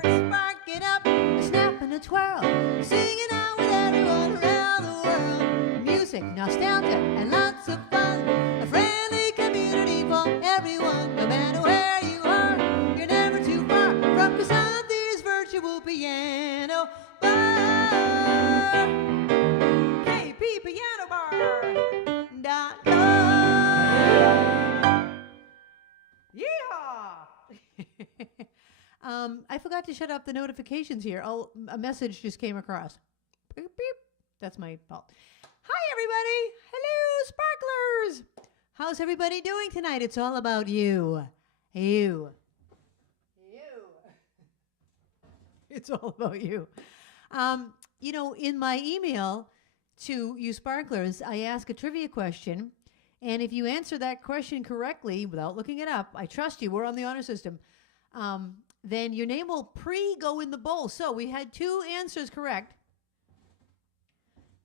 Spark it up, a snap and a twirl, singing out with everyone around the world. Music, nostalgia, and lots of fun. A friendly community for everyone, no matter where you are. You're never too far from Krisanti's virtual piano bar. kppianobar.com. Yeehaw! I forgot to shut off the notifications here. A message just came across. Beep, beep. That's my fault. Hi, everybody. Hello, sparklers. How's everybody doing tonight? It's all about you. You. It's all about you. You know, in my email to you sparklers, I ask a trivia question. And if you answer that question correctly without looking it up, I trust you. We're on the honor system. Then your name will go in the bowl. So we had 2 answers correct.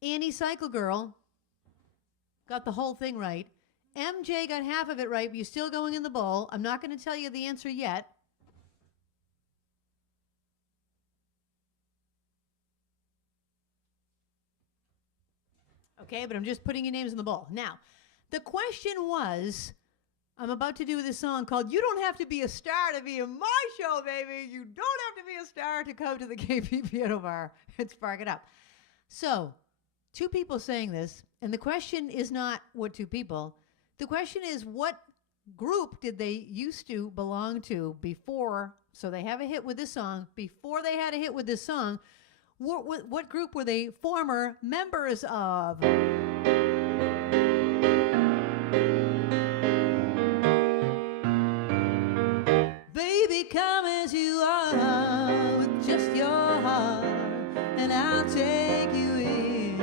Annie Cycle Girl got the whole thing right. MJ got half of it right, but you're still going in the bowl. I'm not going to tell you the answer yet. Okay, but I'm just putting your names in the bowl. Now, the question was, I'm about to do this song called You Don't Have to Be a Star to Be in My Show, baby. You don't have to be a star to come to the KP Piano Bar and spark it up. So, 2 people saying this, and the question is not what 2 people. The question is what group did they used to belong to before, so they have a hit with this song, before they had a hit with this song, what group were they former members of? Baby, come as you are with just your heart, and I'll take you in.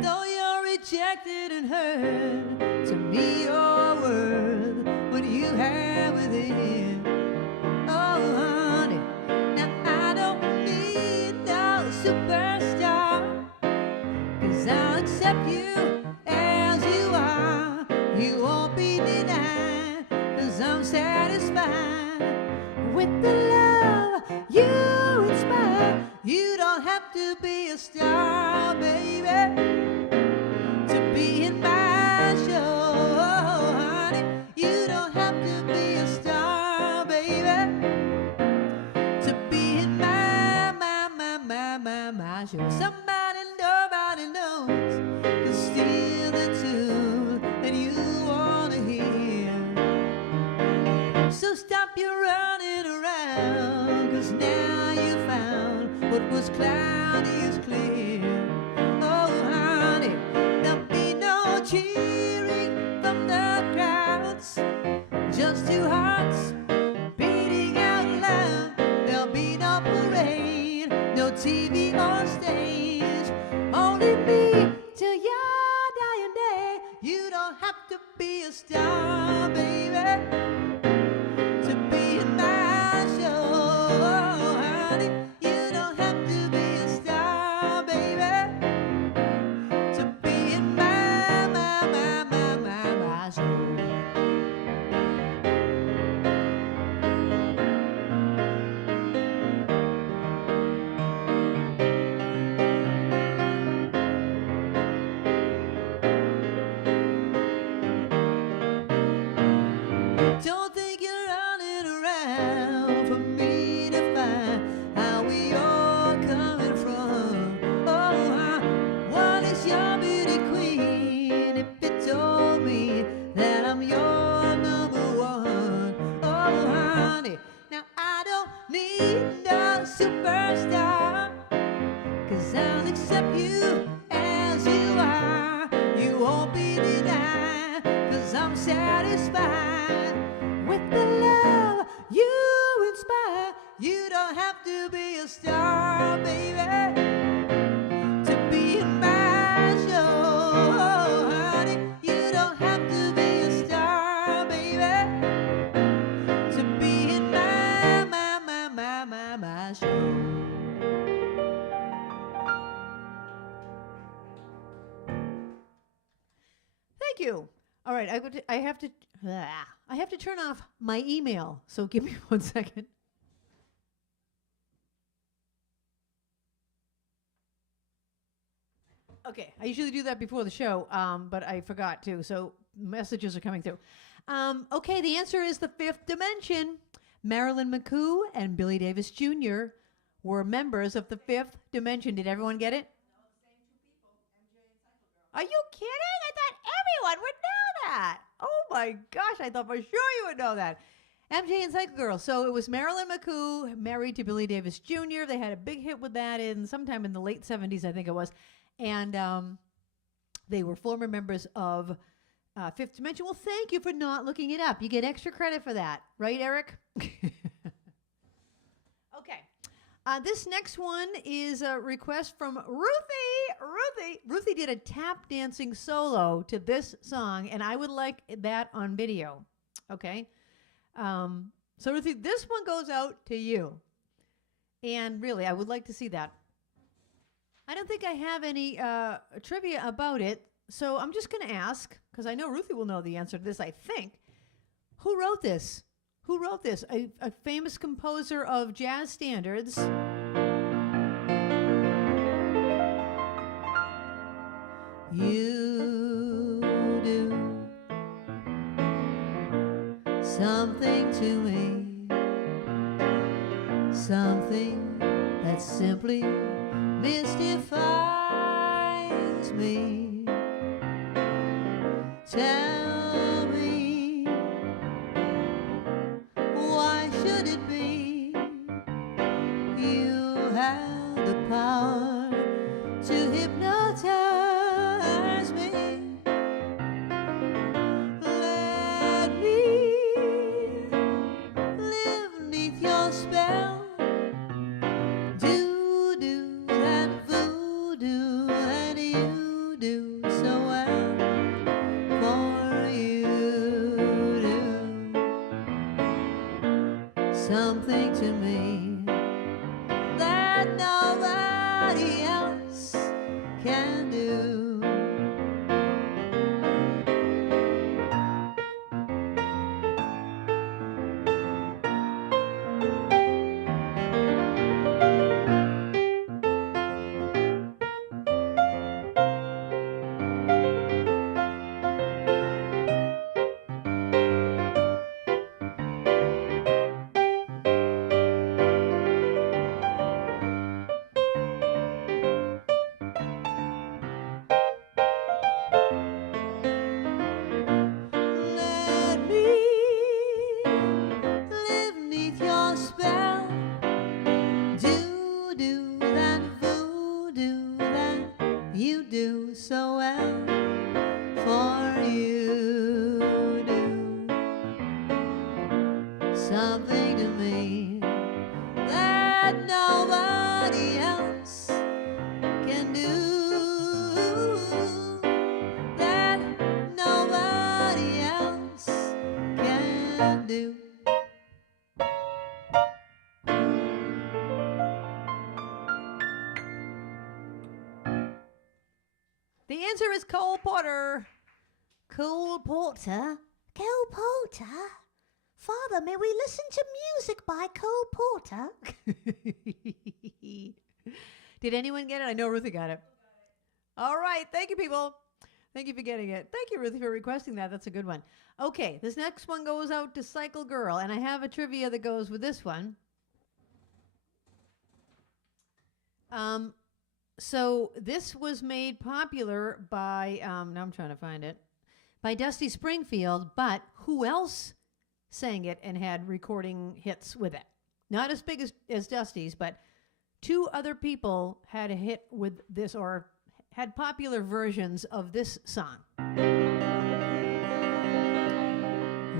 Though you're rejected and hurt, to me you're worth what you have within. Oh, honey, now I don't need no superstar, 'cause I'll accept you as you are. You won't be denied, 'cause I'm satisfied with the love you inspire. You don't have to be a star, baby, to be in my show, honey. You don't have to be a star, baby, to be in my show. Somebody nobody knows can steal the tune that you wanna hear. So stop your running around, 'cause now you found what was cloudy is clear. Oh, honey, there'll be no cheering from the crowds, just 2 hearts beating out loud. There'll be no parade, no TV or stage, only me till your dying day. You don't have to be a star, baby, to be in my show, honey. You don't have to be a star, baby, to be in my show. Don't think you're running around for me to find how we all coming from. Oh, what is your beauty queen if it told me that I'm your number 1? Oh, honey, now I don't need no superstar, 'cause I'll accept you as you are. You won't be denied, 'cause I'm satisfied with the love you inspire. You don't have to be a star, baby, to be in my show, honey. You don't have to be a star, baby, to be in my show. Thank you. All right, I have to turn off my email. So give me 1 second. Okay, I usually do that before the show, but I forgot to, so messages are coming through. Okay, the answer is the fifth dimension. Marilyn McCoo and Billy Davis Jr. were members of the fifth dimension. Did everyone get it? Are you kidding? I thought everyone would know that. Oh my gosh, I thought for sure you would know that. MJ and Cycle Girl. So it was Marilyn McCoo married to Billy Davis Jr. They had a big hit with that in sometime in the late 70s, I think it was. And they were former members of Fifth Dimension. Well, thank you for not looking it up. You get extra credit for that. Right, Eric? Okay. This next one is a request from Ruthie. Ruthie did a tap dancing solo to this song, and I would like that on video. Okay. So Ruthie, this one goes out to you. And really, I would like to see that. I don't think I have any trivia about it, so I'm just going to ask, because I know Ruthie will know the answer to this, I think. Who wrote this? Who wrote this? A famous composer of jazz standards. You do something to me, something that simply mystifies me. Tell me, why should it be you have the power to hypnotize me? Let me live neath your spell. Do that voodoo that you do so well. For you do something to me that nobody else can do. Let me live neath your spell. Do that voodoo that you do so well. For you do something to me that nobody else can do. That nobody else can do. The answer is Cole Porter. Cole Porter? Cole Porter? Father, may we listen to music by Cole Porter? Did anyone get it? I know Ruthie got it. All right. Thank you, people. Thank you for getting it. Thank you, Ruthie, for requesting that. That's a good one. Okay. This next one goes out to Cycle Girl, and I have a trivia that goes with this one. So this was made popular by, now I'm trying to find it, by Dusty Springfield, but who else sang it and had recording hits with it? Not as big as Dusty's, but two other people had a hit with this or had popular versions of this song.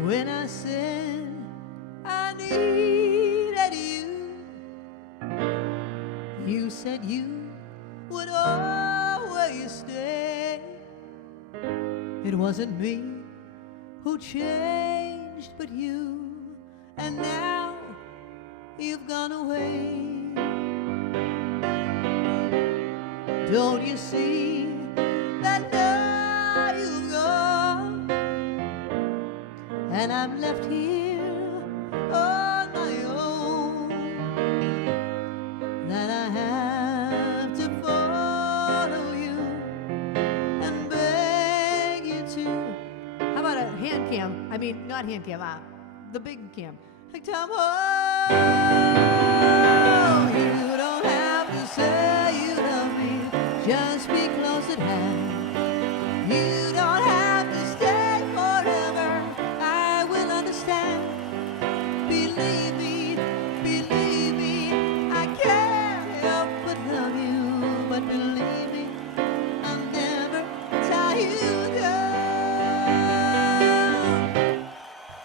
When I said I needed you, you said you would always stay. It wasn't me who changed, but you, and now you've gone away. Don't you see that now you've gone, and I'm left here on my own, that I have to follow you mean, not hand cam, the big cam. Come home. You don't have to say you love me. Just be close at hand. You don't have to stay forever. I will understand. Believe me, I can't help but love you. But believe me, I'll never tie you down.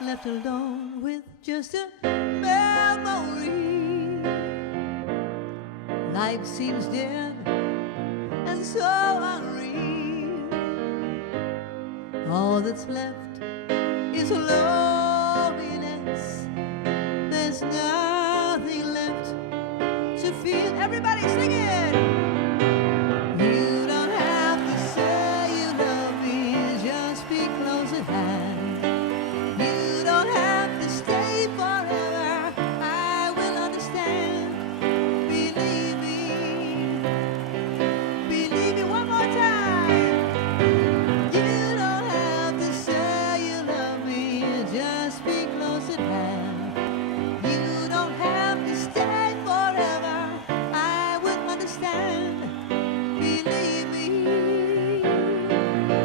Left alone with just a memory. Life seems dead and so unreal. All that's left is loneliness. There's nothing left to feel. Everybody sing it! You don't have to say you love me. Just be close at hand. You don't have to stay forever. I will understand. Believe me one more time. You don't have to say you love me. Just be close at hand. You don't have to stay forever. I will understand. Believe me.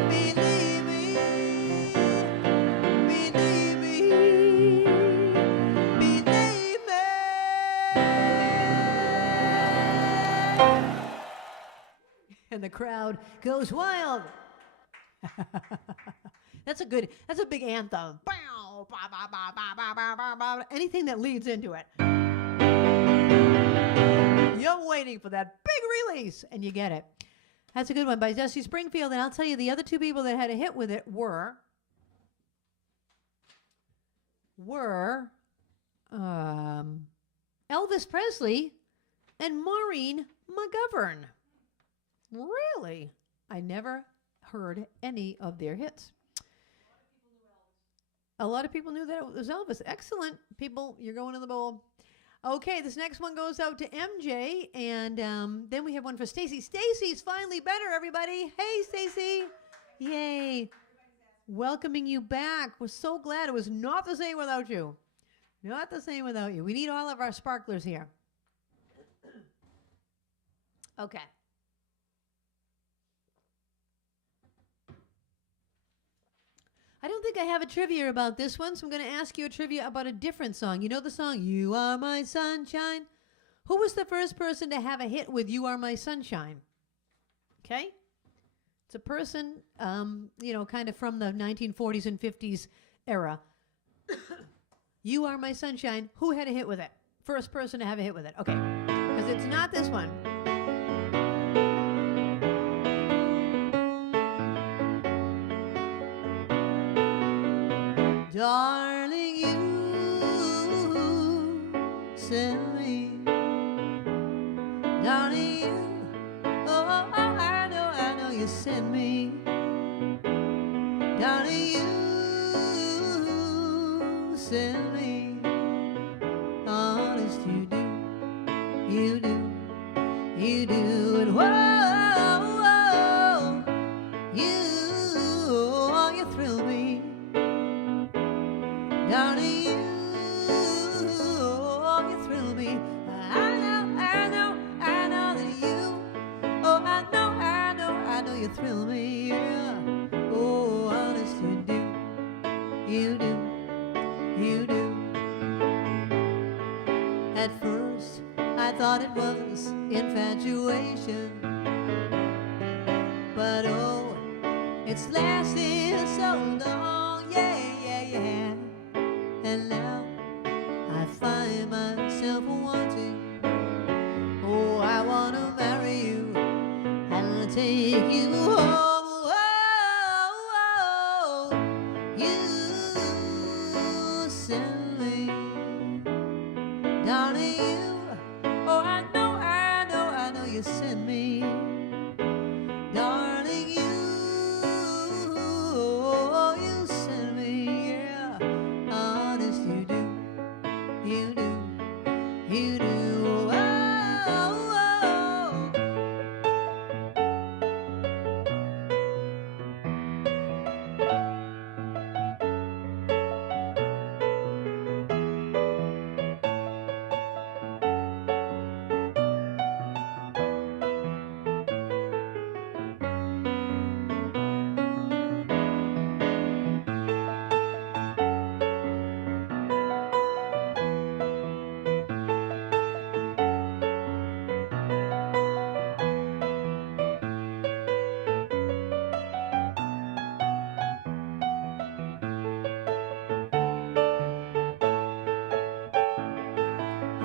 Believe me. Believe me. Believe me. And the crowd goes wild. That's a big anthem. Bow, ba, ba, ba, ba, ba, ba, ba, ba. Anything that leads into it. You're waiting for that big release, and you get it. That's a good one by Dusty Springfield, and I'll tell you the other two people that had a hit with it were Elvis Presley and Maureen McGovern. Really? I never heard any of their hits. A lot of people knew that it was Elvis. Excellent. People, you're going in the bowl. Okay, this next one goes out to MJ, and then we have one for Stacy. Stacy's finally better, everybody. Hey, Stacy. Yay. Welcoming you back. We're so glad. It was not the same without you. Not the same without you. We need all of our sparklers here. Okay. I don't think I have a trivia about this one, so I'm going to ask you a trivia about a different song. You know the song, You Are My Sunshine? Who was the first person to have a hit with You Are My Sunshine? Okay? It's a person, kind of from the 1940s and 50s era. You Are My Sunshine. Who had a hit with it? First person to have a hit with it. Okay. Because it's not this one. Darling, you send me. Darling, you, oh, I know you send me. Darling, you send me. Honest, you do, you do, you do, and whoa, you thrill me. Darling, you thrill me. I know that you, oh, I know you thrill me, yeah. Oh, honest, you do, you do, you do. At first, I thought it was infatuation, but oh, it's lasted so long, yeah. And now I find myself wanting, oh, I want to marry you and take you home. Oh, you send me. Darling, you, oh, I know you send me. Darling, you send me, yeah. Honest, you do, you do, you do. Oh,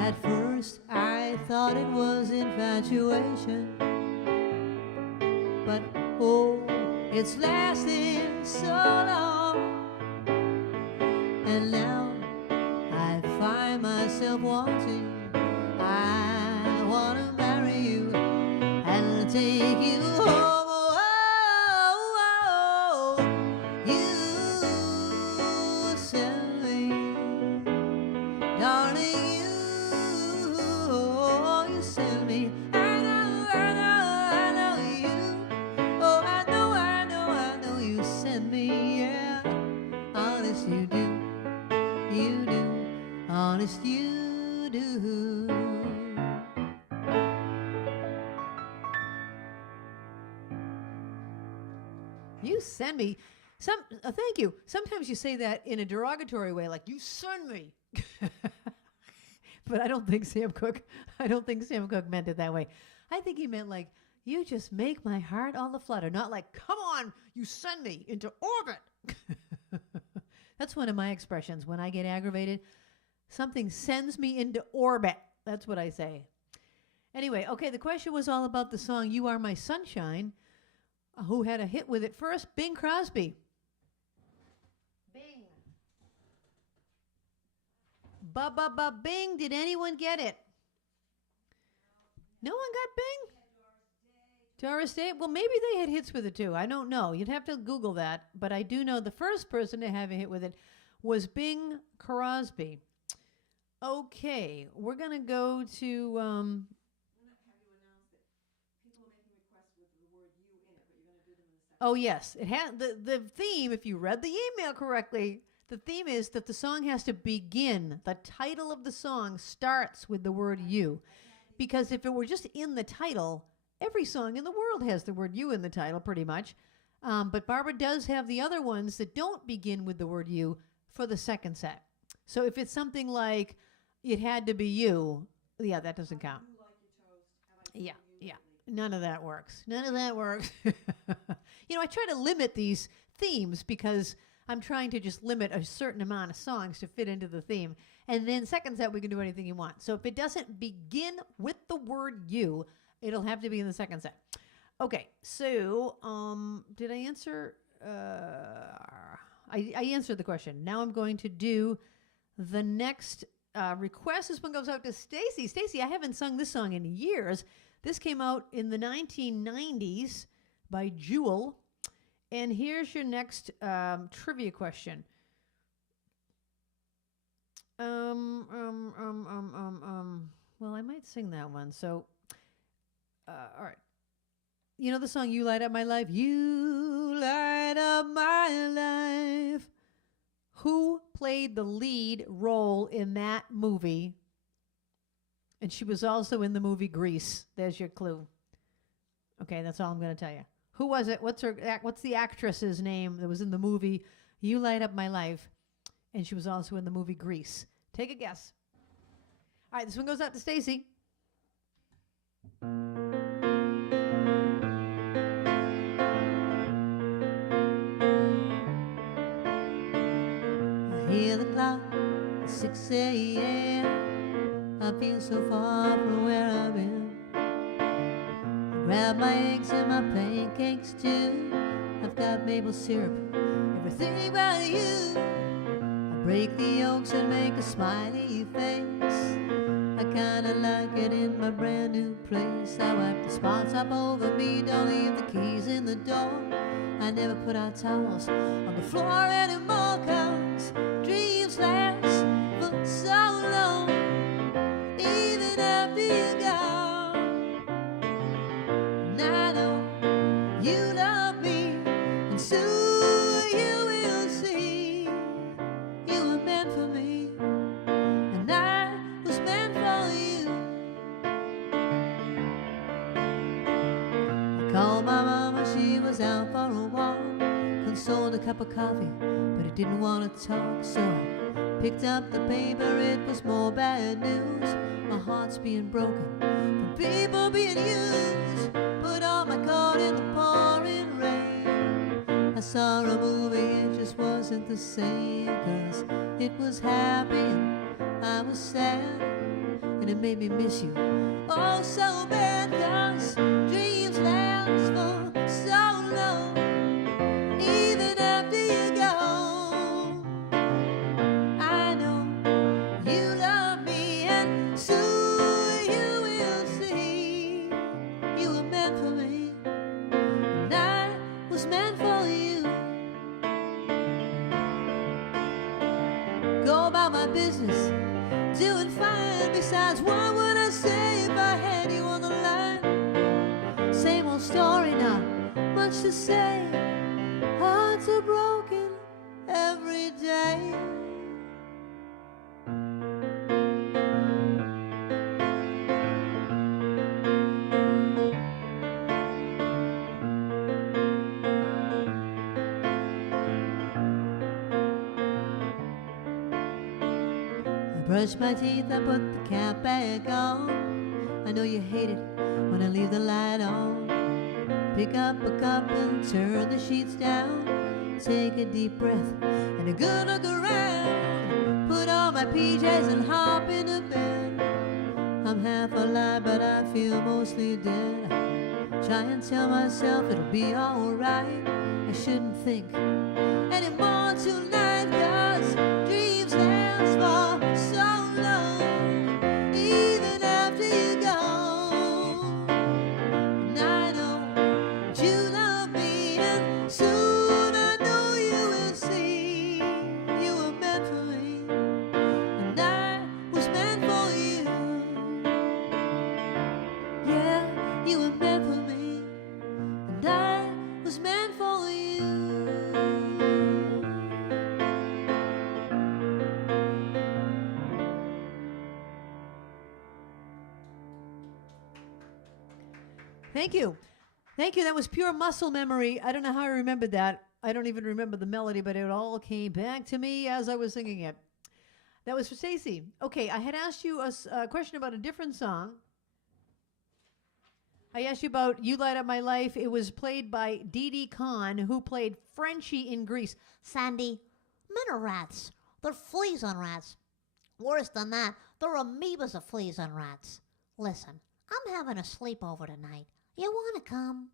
At first I thought it was infatuation, but oh, it's lasting so long. And now I find myself wanting, I want to marry you and take you home. You send me, darling, you send me. I know you. Oh, I know you send me, yeah. Honest you do, honest you do. You send me. Thank you. Sometimes you say that in a derogatory way, like, you send me. But I don't think Sam Cooke meant it that way. I think he meant like, you just make my heart all aflutter. Not like, come on, you send me into orbit. That's one of my expressions. When I get aggravated, something sends me into orbit. That's what I say. Anyway, okay, the question was all about the song You Are My Sunshine. Who had a hit with it first? Bing Crosby. Bing. Ba-ba-ba-bing. Did anyone get it? No one got Bing? Doris Day? Well, maybe they had hits with it too. I don't know. You'd have to Google that. But I do know the first person to have a hit with it was Bing Crosby. Okay, we're going to go to... Oh, yes. It has the theme, if you read the email correctly, the theme is that the song has to begin. The title of the song starts with the word you. Because if it were just in the title, every song in the world has the word you in the title, pretty much. But Barbara does have the other ones that don't begin with the word you for the second set. So if it's something like, it had to be you, yeah, that doesn't count. Yeah. None of that works. You know, I try to limit these themes because I'm trying to just limit a certain amount of songs to fit into the theme. And then second set, we can do anything you want. So if it doesn't begin with the word you, it'll have to be in the second set. Okay, so did I answer? I answered the question. Now I'm going to do the next request. This one goes out to Stacy. Stacy, I haven't sung this song in years. This came out in the 1990s by Jewel. And here's your next trivia question. Well, I might sing that one. So, all right. You know the song You Light Up My Life? You light up my life. Who played the lead role in that movie? And she was also in the movie Grease. There's your clue. Okay, that's all I'm going to tell you. Who was it? What's the actress's name that was in the movie You Light Up My Life? And she was also in the movie Grease. Take a guess. All right, this one goes out to Stacy. I hear the clock at 6 a.m. I feel so far from where I've been. I grab my eggs and my pancakes too. I've got maple syrup, everything but you. I break the yolks and make a smiley face. I kinda like it in my brand new place. I wipe the spots up over me, don't leave the keys in the door. I never put our towels on the floor anymore, 'cause dreams last for so long. Even after you're gone, and I know you love me, and soon you will see you were meant for me, and I was meant for you. I called my mama, she was out for a walk, consoled a cup of coffee, but I didn't want to talk, so I picked up the paper. It was more bad news. My heart's being broken from people being used. Put on my coat in the pouring rain. I saw a movie, it just wasn't the same, 'cause it was happy and I was sad. And and it made me miss you. Oh, so bad, 'cause dreams last for so long, even after you go. I know you love me, and soon you will see you were meant for me, and I was meant for you. Go about my business, doing fine. Besides, what would I say if I had you on the line? Same old story, not much to say. Hearts are broken every day. Brush my teeth, I put the cap back on. I know you hate it when I leave the light on. Pick up a cup and turn the sheets down. Take a deep breath and a good look around. Put on my PJs and hop into bed. I'm half alive, but I feel mostly dead. Try and tell myself it'll be alright. I shouldn't think anymore tonight, 'cause dreams last for so long, even after you go. And I know you love me, and soon I know you will see you were meant for me, and I was meant for you. Yeah, you were meant for me, and I was meant for you. Thank you. Thank you. That was pure muscle memory. I don't know how I remembered that. I don't even remember the melody, but it all came back to me as I was singing it. That was for Stacey. Okay, I had asked you a question about a different song. I asked you about You Light Up My Life. It was played by Dee Dee Khan, who played Frenchie in Grease. Sandy, men are rats. They're fleas on rats. Worse than that, they're amoebas of fleas on rats. Listen, I'm having a sleepover tonight. You want to come?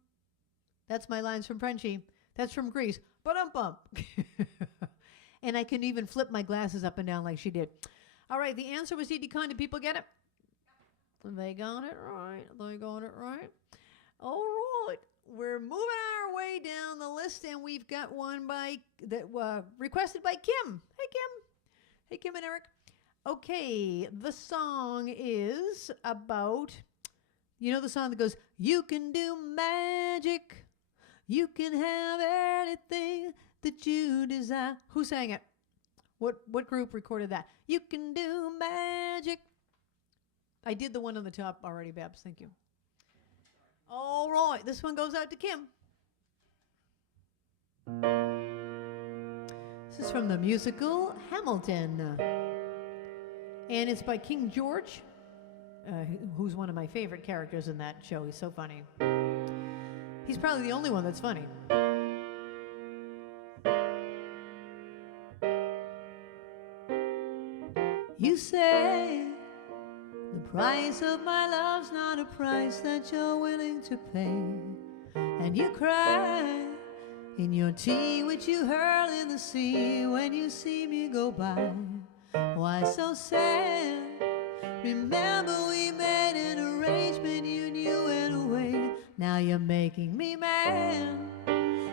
That's my lines from Frenchie. That's from Grease. Ba-dum-bum. And I can even flip my glasses up and down like she did. All right, the answer was Dee Dee Khan. Did people get it? They got it right. They got it right. All right. We're moving our way down the list, and we've got one requested by Kim. Hey, Kim. Hey, Kim and Eric. Okay, the song is about, you know the song that goes, you can do magic, you can have anything that you desire. Who sang it? What group recorded that? You can do magic. I did the one on the top already, Babs. Thank you. All right, this one goes out to Kim. This is from the musical Hamilton. And it's by King George, who's one of my favorite characters in that show. He's so funny. He's probably the only one that's funny. You say the price of my love's not a price that you're willing to pay. And you cry in your tea, which you hurl in the sea when you see me go by. Why so sad? Remember we made an arrangement, you knew went away. Now you're making me mad.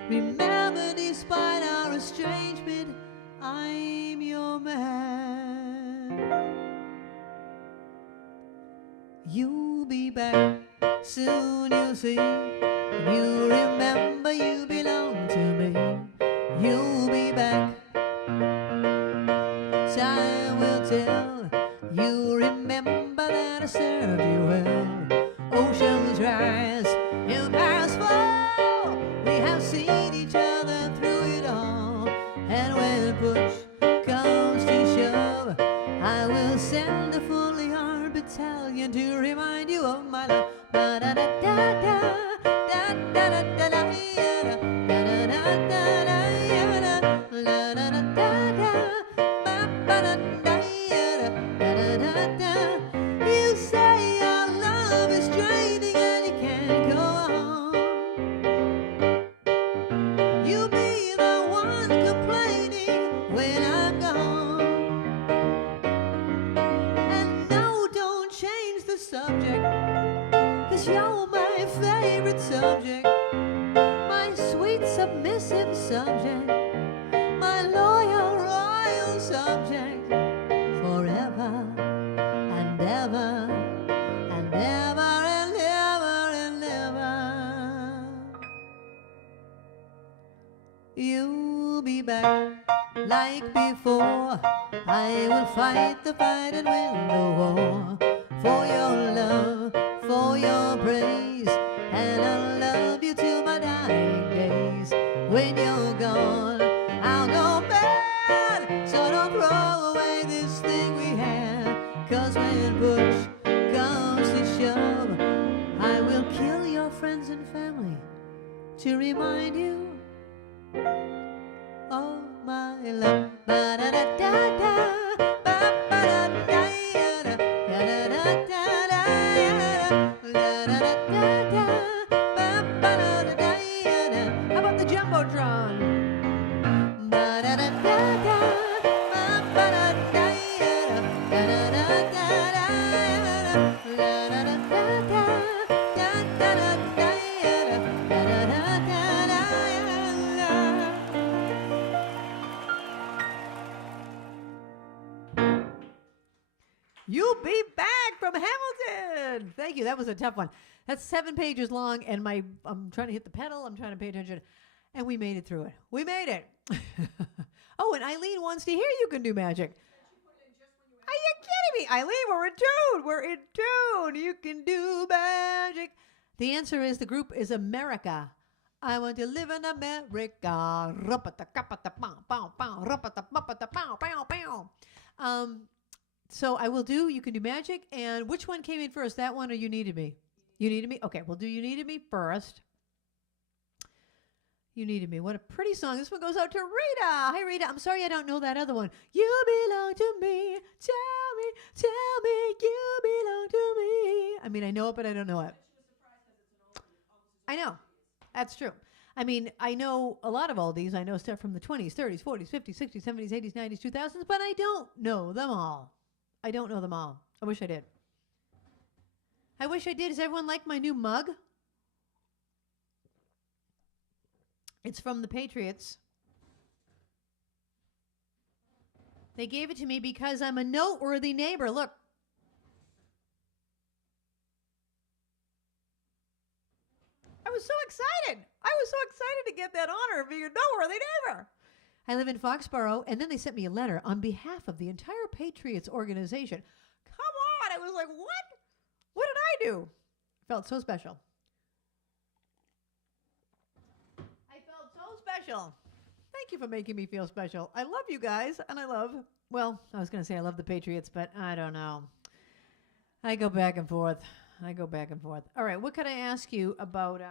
Remember, despite our estrangement, I'm your man. You'll be back, soon you'll see. You remember you belong to me. You'll be back, time will tell. You remember that I served you well. Oceans rise, empires fall. We have seen each other through it all. And when push comes to shove, I will send a fully armed battalion to remind you of my love. Ba-da-da-da-da, da-da-da-da-da, da-da-da-da-da, you subject, 'cause you're my favorite subject, my sweet submissive subject, my loyal royal subject, forever and ever and ever and ever and ever. You'll be back like before. I will fight the fight and win the war for your love, for your praise, and I'll love you till my dying days. When you're gone, I'll go mad, so don't throw away this thing we had, 'cause when push comes to shove, I will kill your friends and family to remind you of my love. Ba-da-da-da-da, ba-ba-da-da-da-da, da-da-da-da-da, da-da-da-da-da, ba-ba-da-da-da-da. How about the Jumbotron? Ba-da-da-da-da, ba-ba-da-da-da, da-da-da-da-da, da-da-da-da-da, da-da-da-da-da, da-da-da-da-da. You'll be back from Hamilton. Thank you. That was a tough one. That's 7 pages long, and I'm trying to hit the pedal. I'm trying to pay attention, and we made it through it. We made it. Oh, and Eileen wants to hear You Can Do Magic. Are you kidding me? Eileen, we're in tune. We're in tune. You can do magic. The answer is the group is America. I want to live in America. So I will do You Can Do Magic. And which one came in first, that one or You Needed Me? You Needed Me? Okay, we'll do You Needed Me first. You Needed Me. What a pretty song. This one goes out to Rita. Hi, Rita. I'm sorry I don't know that other one. You belong to me. Tell me, you belong to me. I mean, I know it, but I don't know it. I know. That's true. I mean, I know a lot of oldies. I know stuff from the 20s, 30s, 40s, 50s, 60s, 70s, 80s, 90s, 2000s, but I don't know them all. I don't know them all. I wish I did. I wish I did. Does everyone like my new mug? It's from the Patriots. They gave it to me because I'm a noteworthy neighbor. Look. I was so excited. I was so excited to get that honor of being a noteworthy neighbor. I live in Foxborough, and then they sent me a letter on behalf of the entire Patriots organization. Come on. I was like, what? What did I do? Felt so special. I felt so special. Thank you for making me feel special. I love you guys, and I love the Patriots, but I don't know. I go back and forth. All right, what could I ask you about?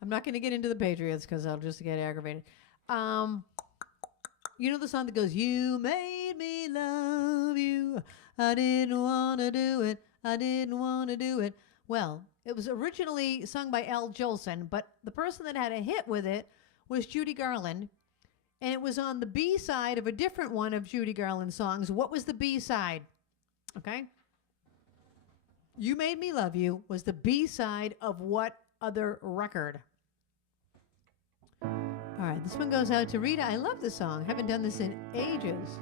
I'm not going to get into the Patriots because I'll just get aggravated. You know the song that goes, "You made me love you. I didn't want to do it. Well, it was originally sung by Al Jolson, but the person that had a hit with it was Judy Garland, and it was on the B-side of a different one of Judy Garland's songs. What was the B-side? Okay? You Made Me Love You was the B-side of what other record? All right, this one goes out to Rita. I love this song. Haven't done this in ages.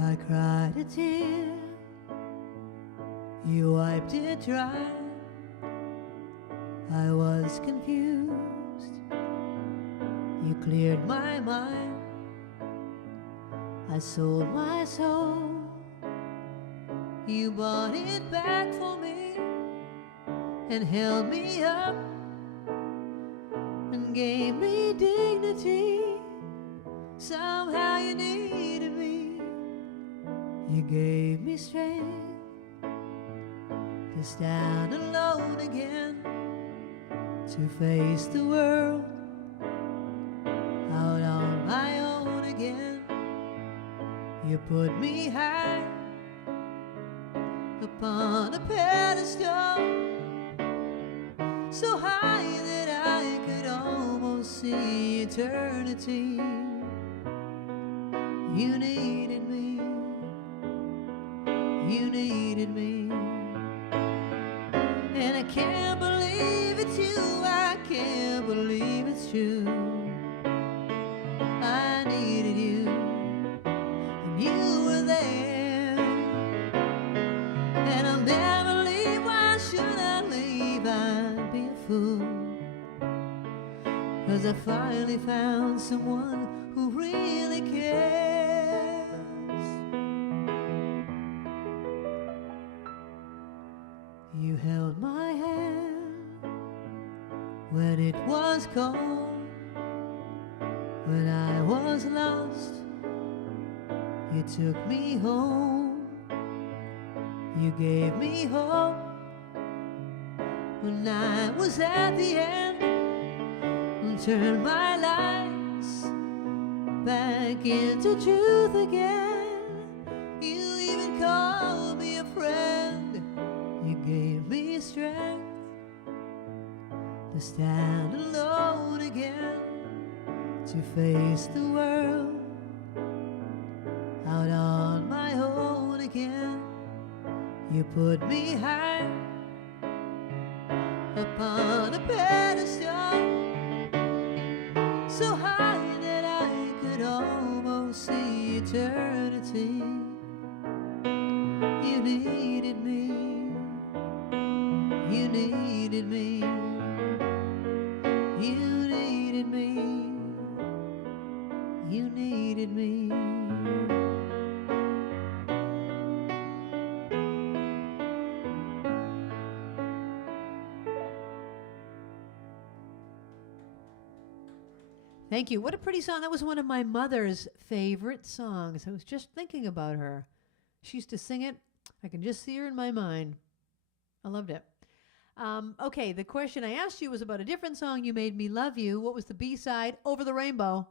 I cried a tear, you wiped it dry. I was confused, you cleared my mind. I sold my soul, you bought it back for me and held me up and gave me dignity. Somehow you needed me, you gave me strength to stand alone again, to face the world out on my own again. You put me high upon a pedestal, so high that I could almost see you eternity. You needed me. You needed me. And I can't believe it's you. I can't believe it's true. I needed you, and you were there. And I'll never leave. Why should I leave? I'd be a fool. 'Cause I finally found someone who really cares. You held my hand when it was cold. When I was lost, you took me home. You gave me hope when I was at the end, and turned my lights back into truth again. You even called me a friend. You gave me strength to stand alone again, to face the world out on my own again. You put me high upon a pedestal, so high that I could almost see eternity. You needed me. You needed me. You needed me. You needed me. Thank you. What a pretty song. That was one of my mother's favorite songs. I was just thinking about her. She used to sing it. I can just see her in my mind. I loved it. Okay, the question I asked you was about a different song, You Made Me Love You. What was the B-side? Over the Rainbow.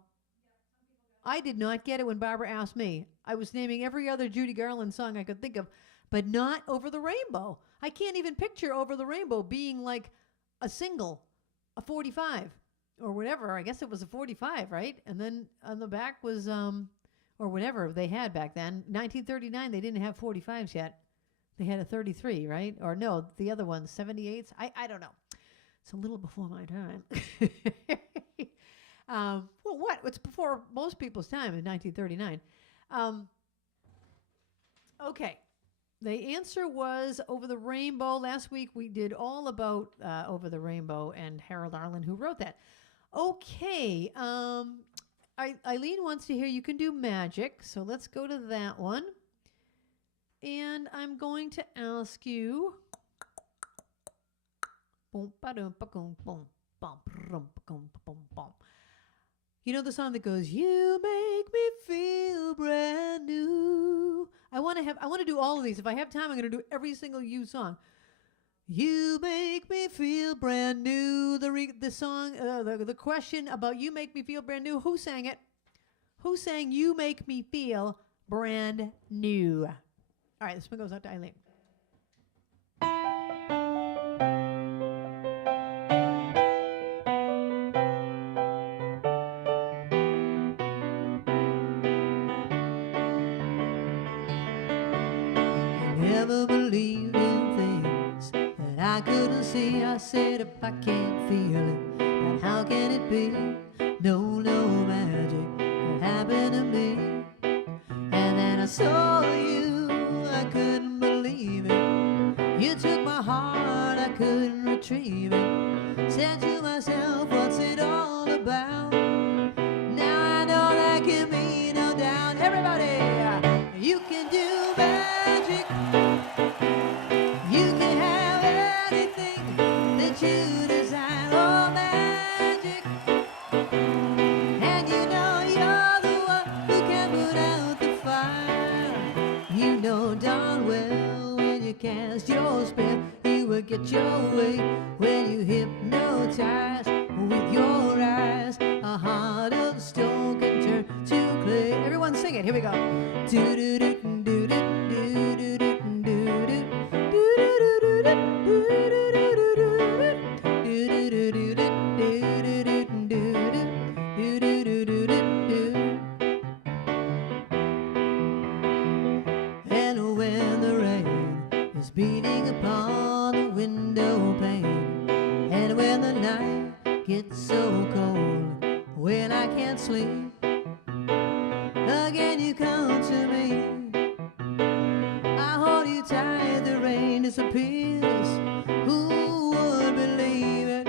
I did not get it when Barbara asked me. I was naming every other Judy Garland song I could think of, but not Over the Rainbow. I can't even picture Over the Rainbow being like a single, a 45 or whatever. I guess it was a 45, right? And then on the back was, or whatever they had back then. 1939, they didn't have 45s yet. They had a 33, right? Or no, the other one, 78s. I don't know. It's a little before my time. Well, what? It's before most people's time in 1939. Okay. The answer was Over the Rainbow. Last week we did all about Over the Rainbow and Harold Arlen, who wrote that. Okay. Eileen wants to hear You Can Do Magic, so let's go to that one. And I'm going to ask you. You know the song that goes, You Make Me Feel Brand New. I want to do all of these. If I have time, I'm going to do every single You song. You make me feel brand new. The song, the question about You Make Me Feel Brand New. Who sang it? Who sang You Make Me Feel Brand New? All right, this one goes out to Eileen. Never believed in things that I couldn't see. I said if I can't feel it, then how can it be? No magic could happen to me. And then I saw you, I couldn't believe it. You took my heart, I couldn't retrieve it. Said to myself, what's it all about? Now I know that can be no doubt. Everybody, you can do magic. You can have anything that you desire. Oh, magic. And you know you're the one who can put out the fire. You know darn well when you cast your spell, you will get your way. When you hypnotize with your eyes, a heart of stone can turn to clay. Everyone sing it. Here we go. It's so cold when I can't sleep. Again you come to me. I hold you tight, the rain disappears. Who would believe it?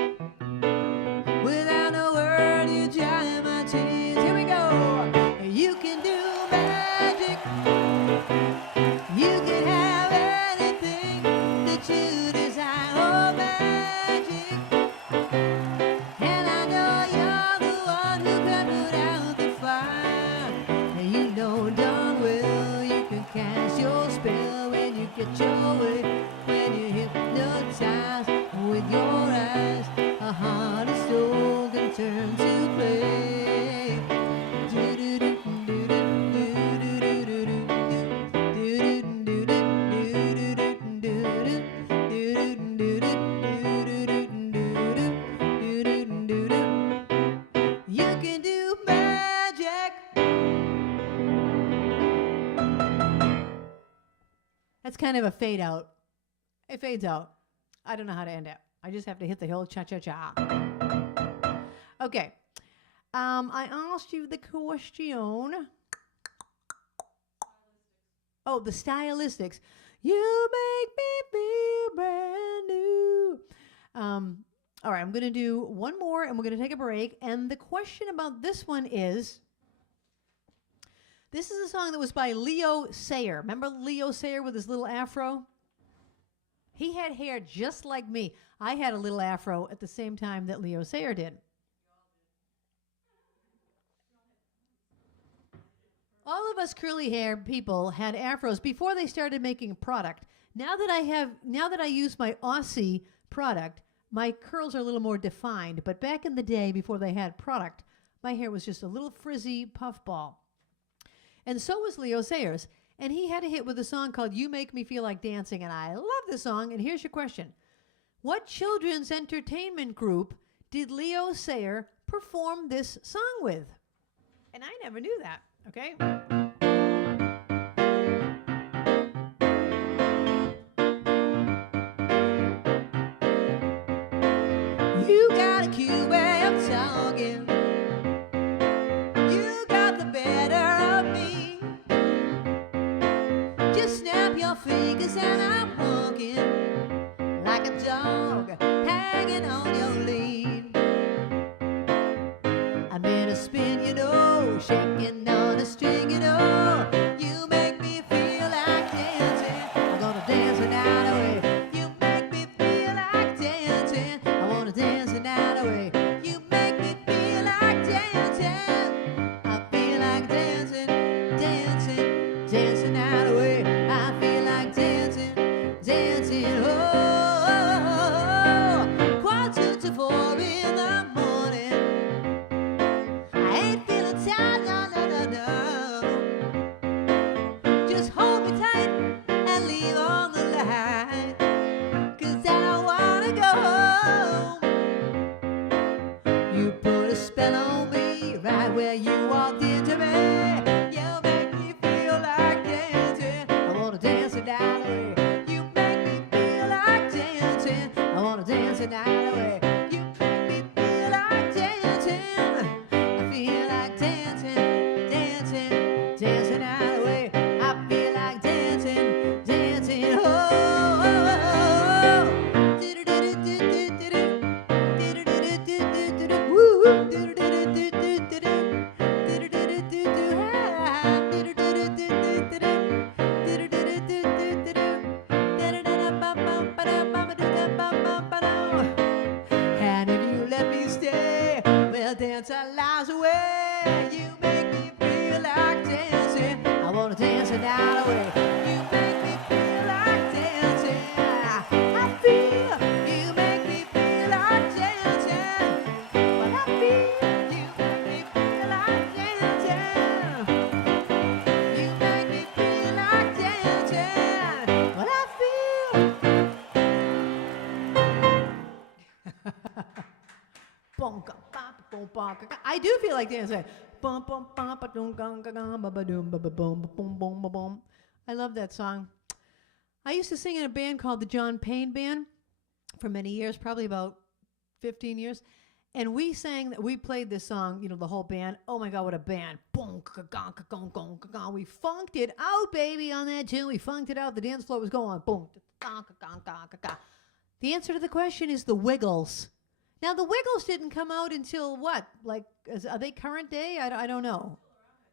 Without a word you dry my tears. Here we go. You can do magic. You can have anything that you desire. Oh, magic. And I know you're the one who can put out the fire. And you know darn well you can cast your spell when you get your way. When you hypnotize with your eyes, a heart and soul can turn to clay. You can do magic. That's kind of a fade out. It fades out. I don't know how to end it. I just have to hit the whole cha-cha-cha. Okay. I asked you the question. Oh, the stylistics. You make me feel brand new. All right, I'm going to do one more, and we're going to take a break. And the question about this one is, this is a song that was by Leo Sayer. Remember Leo Sayer with his little afro? He had hair just like me. I had a little afro at the same time that Leo Sayer did. All of us curly hair people had afros before they started making product. Now that I use my Aussie product, my curls are a little more defined. But back in the day, before they had product, my hair was just a little frizzy puffball. And so was Leo Sayers. And he had a hit with a song called You Make Me Feel Like Dancing. And I love this song. And here's your question. What children's entertainment group did Leo Sayer perform this song with? And I never knew that. Okay? You got a cute way of talking. You got the better of me. Just snap your fingers and I'm walking like a dog hanging on your lead. I'm in a spin, you know, shaking on a string, you know. You make me feel like dancing. I'm gonna dance the night away. You make me feel like dancing. I wanna dance the night away. You make me feel like dancing. I feel like dancing, dancing, dance the night away. I feel like dancing, dancing. Oh, quarter to 4 in the morning. I ain't feeling tired, no, no, no, no. Just hold me tight and leave on the light, 'cause I don't wanna go home. You put a spell on me right where you walked into me. You make me feel like dancing. I wanna dance the night away. You make me feel like dancing. I wanna dance the night away. You make me feel like dancing. I feel like dancing, dancing, dancing night away. I feel like dancing, dancing. Oh, oh, oh, oh. Do-do-do-do-do-do-do. Do-do-do-do-do-do-do. Woo-hoo. Do-do-do-do-do-do. Do-do-do-do-do-do. Ah. Do-do-do-do-do-do-do. Do-do-do-do-do-do-do. Da-da-da-da-bum-bum-ba-da-bum-ba-da-bum-ba-da. And if you let me stay, we'll dance our lives away. You make me feel like dancing. I wanna dance the night away. You make me feel like dancing. I feel you make me feel like dancing. What I feel, you make me feel like dancing. You make me feel like dancing. What I feel. I do feel like dancing. Bum, bum, bum, ba-dum, gum, gum, gum, ba-ba-dum, ba-ba-bum, ba-bum, bum, ba-bum. I love that song. I used to sing in a band called the John Payne Band for many years, probably about 15 years. And we played this song, the whole band. Oh my God, what a band. Boom, ka-gong, ka-gong, gong, ka-gong. We funked it out, baby, on that tune. We funked it out. The dance floor was going boom, ka-gong, ka-gong, ka-gong. The answer to the question is the Wiggles. Now, the Wiggles didn't come out until what? Are they current day? I don't know.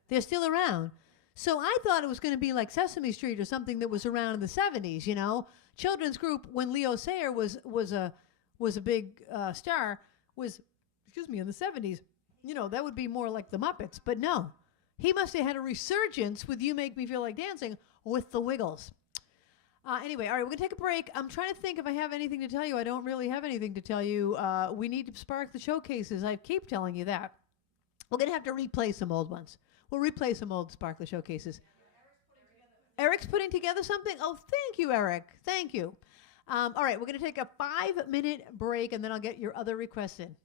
They're still around. So I thought it was going to be like Sesame Street or something that was around in the 70s, Children's group, when Leo Sayer was a big star, was in the 70s. That would be more like the Muppets. But no, he must have had a resurgence with You Make Me Feel Like Dancing with the Wiggles. Anyway, all right, we're going to take a break. I'm trying to think if I have anything to tell you. I don't really have anything to tell you. We need to spark the showcases. I keep telling you that. We're going to have to replay some old ones. We'll replay some old Spark the Showcases. Eric's putting together something? Oh, thank you, Eric. Thank you. All right, we're going to take a 5-minute break, and then I'll get your other requests in.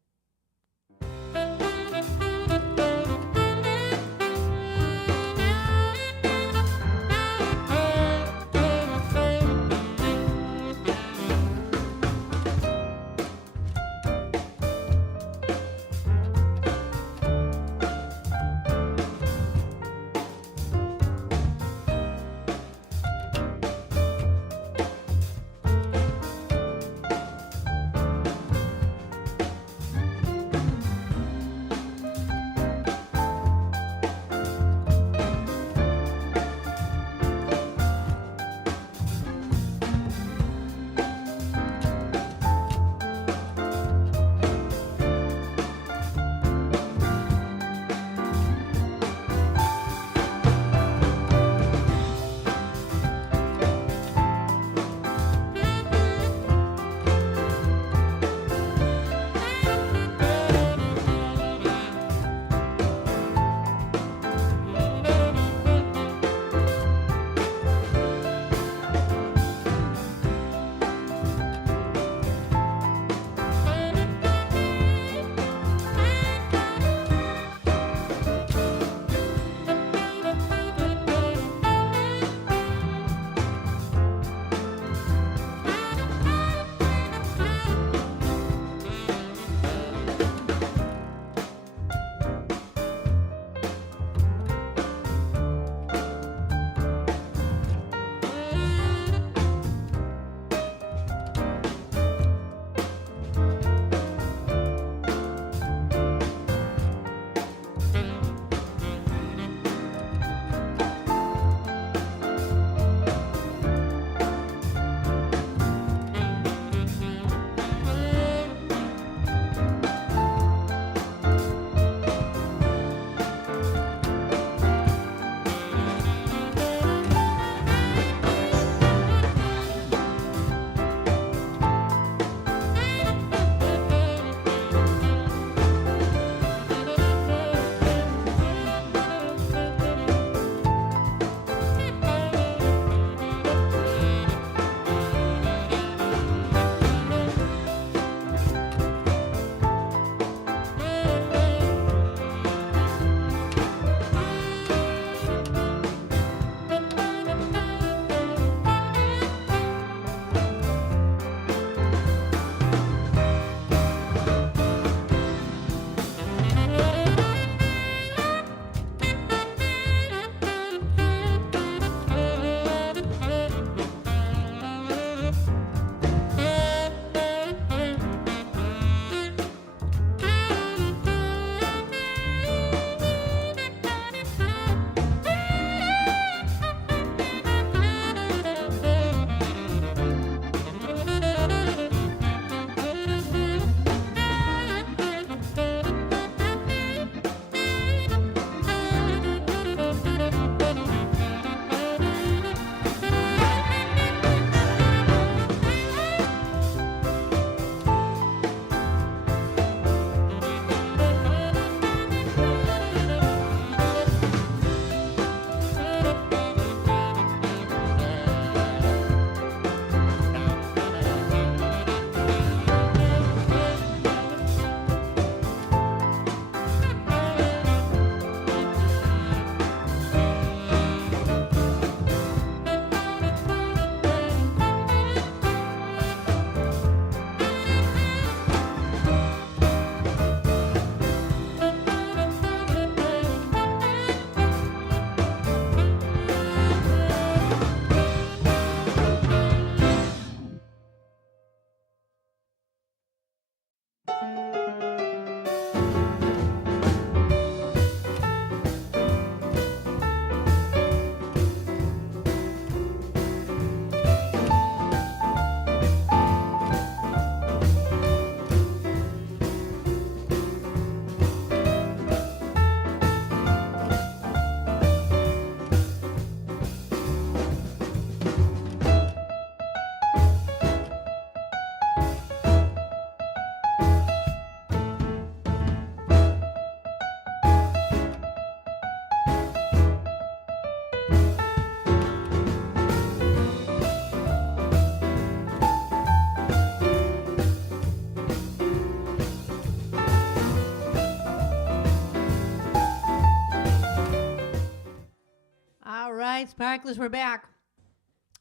right, sparklers, we're back.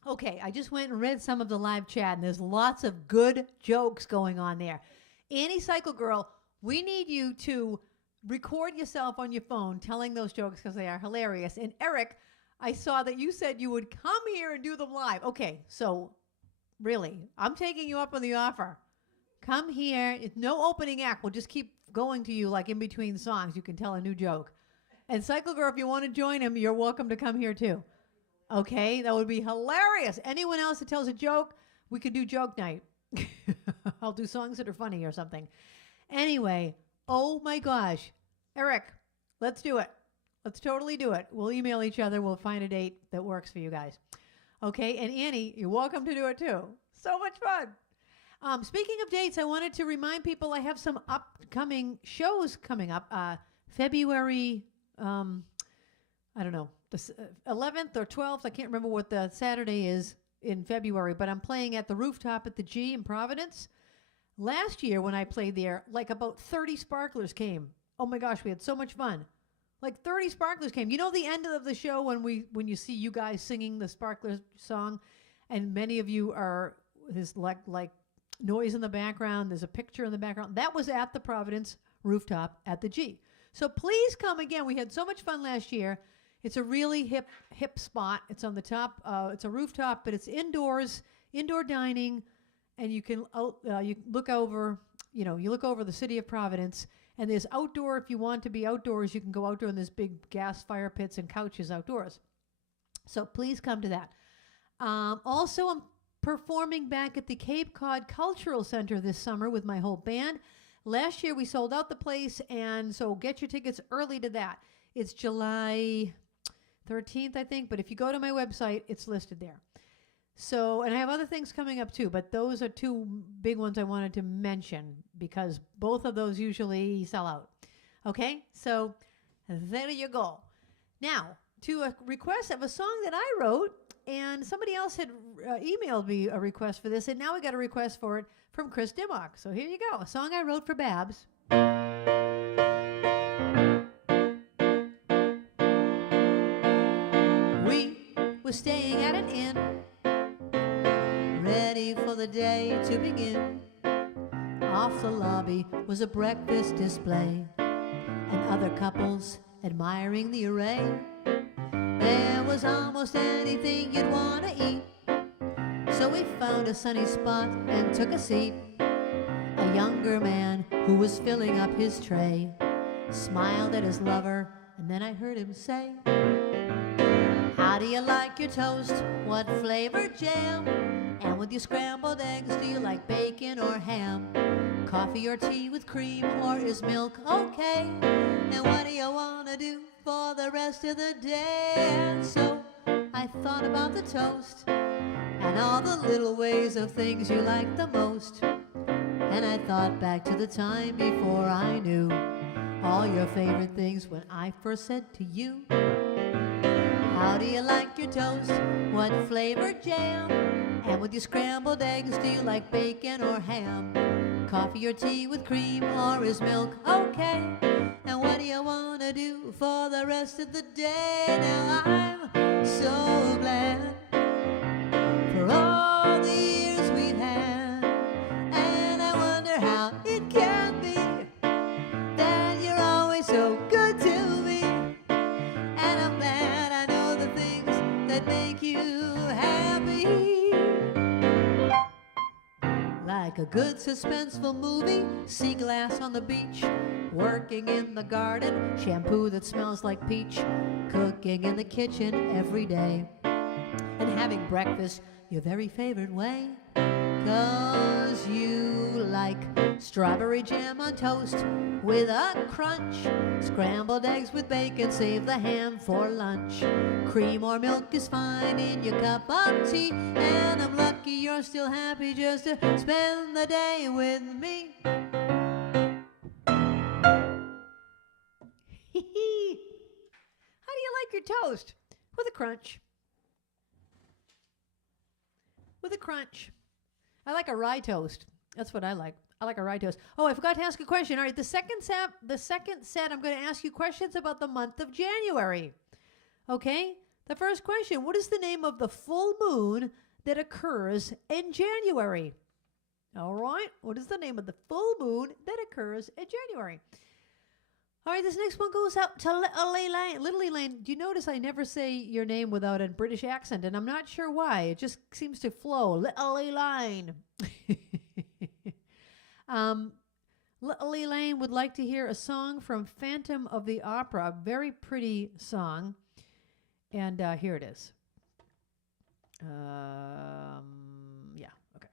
Okay, I just went and read some of the live chat, and there's lots of good jokes going on there. Annie Cycle Girl, we need you to record yourself on your phone telling those jokes because they are hilarious. And Eric, I saw that you said you would come here and do them live. Okay, so really, I'm taking you up on the offer. Come here. It's no opening act. We'll just keep going to you like in between songs. You can tell a new joke. And Cycle Girl, if you want to join him, you're welcome to come here too. Okay, that would be hilarious. Anyone else that tells a joke, we could do joke night. I'll do songs that are funny or something. Anyway, oh my gosh. Eric, let's do it. Let's totally do it. We'll email each other. We'll find a date that works for you guys. Okay, and Annie, you're welcome to do it too. So much fun. Speaking of dates, I wanted to remind people I have some upcoming shows coming up. February, I don't know, the 11th or 12th. I can't remember what the Saturday is in February, but I'm playing at the Rooftop at the G in Providence. Last year when I played there, like about 30 sparklers came. Oh my gosh, we had so much fun. Like 30 sparklers came. You know the end of the show when you see you guys singing the sparkler song, and many of you are there's like noise in the background. There's a picture in the background. That was at the Providence Rooftop at the G. So please come again. We had so much fun last year. It's a really hip spot. It's on the top. It's a rooftop, but it's indoors, indoor dining, and you can you look over. You look over the city of Providence, and there's outdoor. If you want to be outdoors, you can go outdoor in this big gas fire pits and couches outdoors. So please come to that. Also, I'm performing back at the Cape Cod Cultural Center this summer with my whole band. Last year we sold out the place, and so get your tickets early to that. It's July 13th, I think, but if you go to my website, it's listed there. So, and I have other things coming up too, but those are two big ones I wanted to mention because both of those usually sell out. Okay, so there you go. Now, to a request of a song that I wrote, and somebody else had emailed me a request for this, and now we got a request for it from Chris Dimmock. So here you go, a song I wrote for Babs. We were staying at an inn, ready for the day to begin. Off the lobby was a breakfast display, and other couples admiring the array. There was almost anything you'd want to eat, so we found a sunny spot and took a seat. A younger man who was filling up his tray smiled at his lover, and then I heard him say, "How do you like your toast? What flavor jam? And with your scrambled eggs, do you like bacon or ham? Coffee or tea with cream, or is milk okay? And what do you want to do for the rest of the day?" And so I thought about the toast and all the little ways of things you like the most. And I thought back to the time before I knew all your favorite things when I first said to you, "How do you like your toast? What flavor jam? And with your scrambled eggs, do you like bacon or ham? Coffee or tea with cream, or is milk okay? And what do you want to do for the rest of the day?" Now I'm so glad for all the years we've had, and I wonder how it can be that you're always so good to me. And I'm glad I know the things that make you happy. Like a good suspenseful movie, sea glass on the beach, working in the garden, shampoo that smells like peach, cooking in the kitchen every day, and having breakfast your very favorite way. 'Cause you like strawberry jam on toast with a crunch, scrambled eggs with bacon, save the ham for lunch. Cream or milk is fine in your cup of tea, and I'm lucky you're still happy just to spend the day with me. How do you like your toast? With a crunch. With a crunch. I like a rye toast. That's what I like. I like a rye toast. Oh, I forgot to ask a question. All right, the second set, I'm going to ask you questions about the month of January. Okay? The first question, what is the name of the full moon that occurs in January? All right, what is the name of the full moon that occurs in January? All right, this next one goes out to Little Elaine. Little Elaine, do you notice I never say your name without a British accent? And I'm not sure why. It just seems to flow. Little Elaine. Little Elaine would like to hear a song from Phantom of the Opera. A very pretty song. And here it is. Yeah, okay.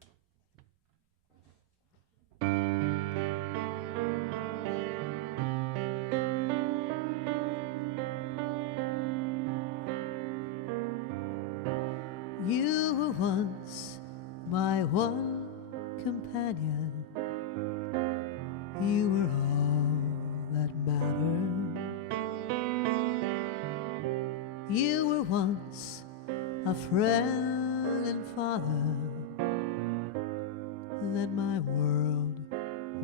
You were once my one companion. You were all that mattered. You were once a friend and father. Then my world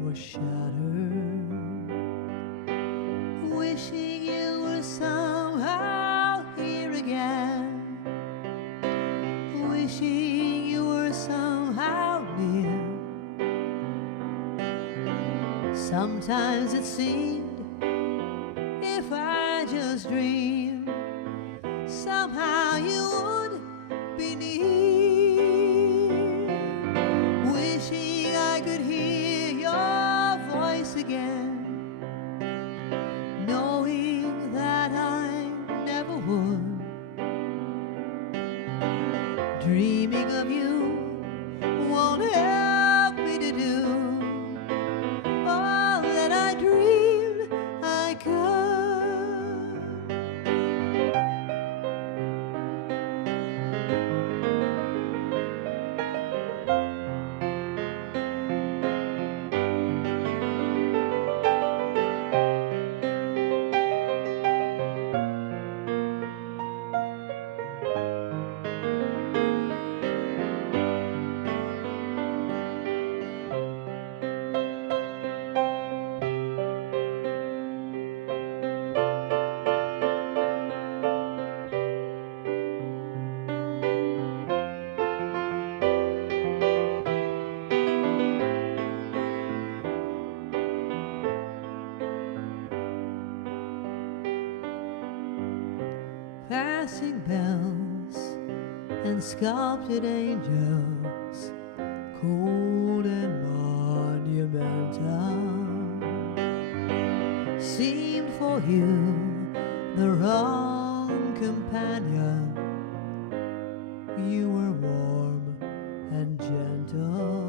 was shattered. Wishing you were somehow here again. Wishing you were somehow near. Sometimes it seemed if I just dreamed, somehow you would be near. Wishing I could hear your voice again, knowing that I never would. Dreaming of you won't help me to do all that I dreamed I could. Passing bells and sculpted angels, cold and monumental, seemed for you the wrong companion. You were warm and gentle.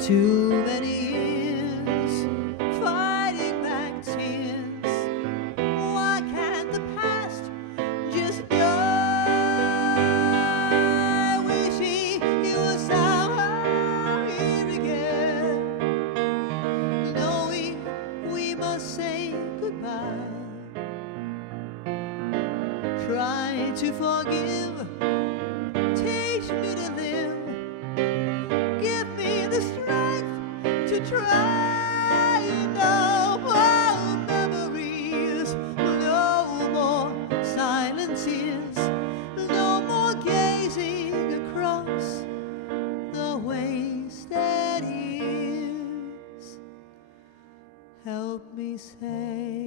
Too many years fighting back tears. Why can't the past just die? Wishing you were somehow here again, knowing we must say goodbye. Try to forgive, teach me to live. Give me the strength to try. No more memories, no more silent tears, no more gazing across the wasted years. Help me say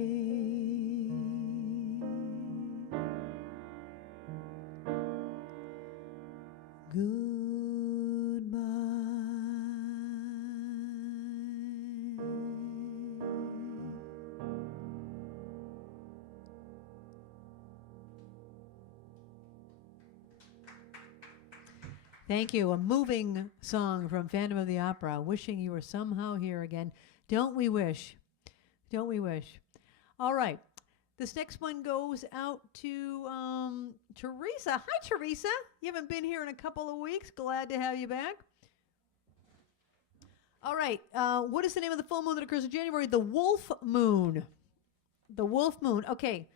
Thank you. A moving song from Phantom of the Opera, Wishing You Were Somehow Here Again. Don't we wish? Don't we wish? All right. This next one goes out to Teresa. Hi, Teresa. You haven't been here in a couple of weeks. Glad to have you back. All right. What is the name of the full moon that occurs in January? The Wolf Moon. The Wolf Moon. Okay.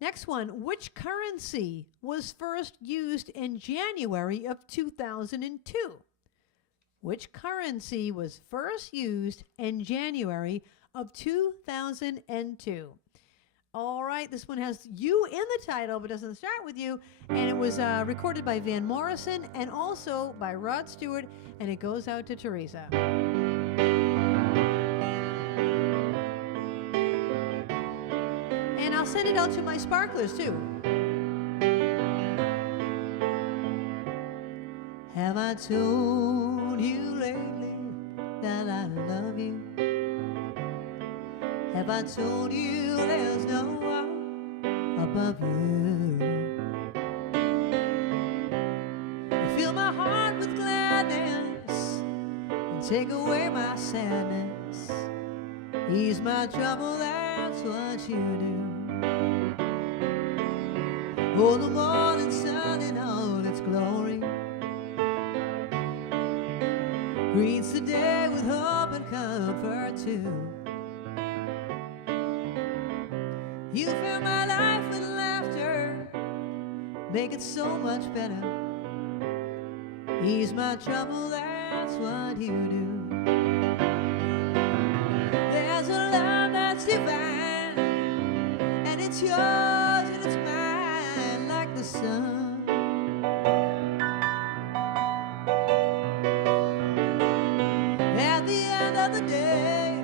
Next one. Which currency was first used in January of 2002? Which currency was first used in January of 2002? All right, this one has you in the title, but doesn't start with you. And it was recorded by Van Morrison and also by Rod Stewart, and it goes out to Teresa. And I'll send it out to my sparklers, too. Have I told you lately that I love you? Have I told you there's no one above you? You fill my heart with gladness and take away my sadness. Ease my trouble, that's what you do. Oh, the morning sun in all its glory greets the day with hope and comfort too. You fill my life with laughter, make it so much better. Ease my trouble, that's what you do. There's a love that's divine, and it's yours and it's mine like the sun. At the end of the day,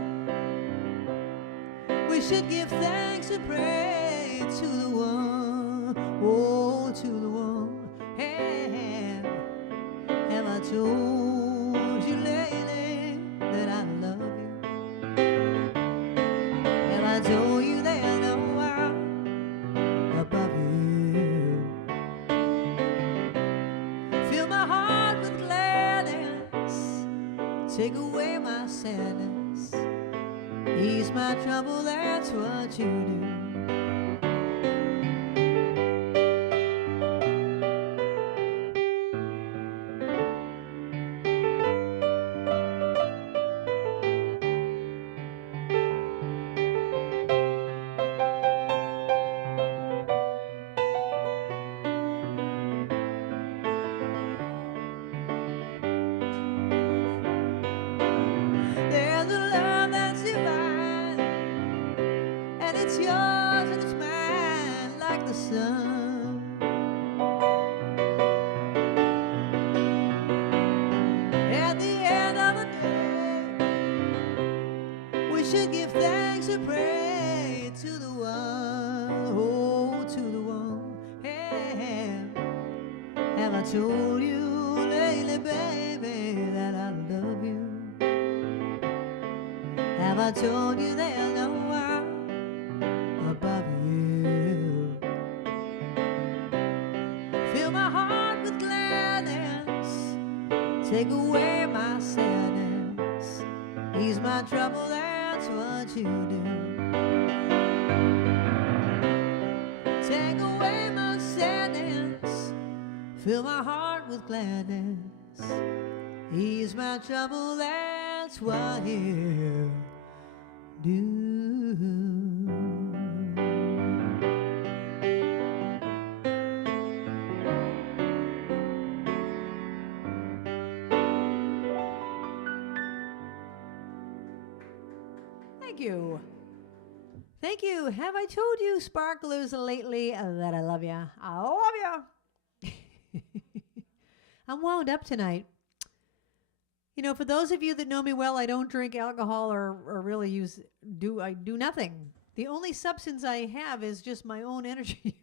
we should give thanks and pray to the one, oh, to the one. Hey, have I told you lately that I love you? Have I told you there's no one above you? Fill my heart with gladness, take away my sadness. Ease my trouble, that's what you do. There's a love that's divine, and it's yours and it's mine like the sun. At the end of the day, we should give thanks and pray to the one, oh, to the one. Hey, have I told you lately, baby, that I love you? Have I told you there's no one above you? Fill my heart with gladness, take away my sadness. Ease my trouble, that's what you do. Take away my sadness, fill my heart with gladness. Ease my trouble, that's what you do. Thank you. Thank you. Have I told you, sparklers, lately that I love you? I love you. I'm wound up tonight. You know, for those of you that know me well, I don't drink alcohol or really I do nothing. The only substance I have is just my own energy.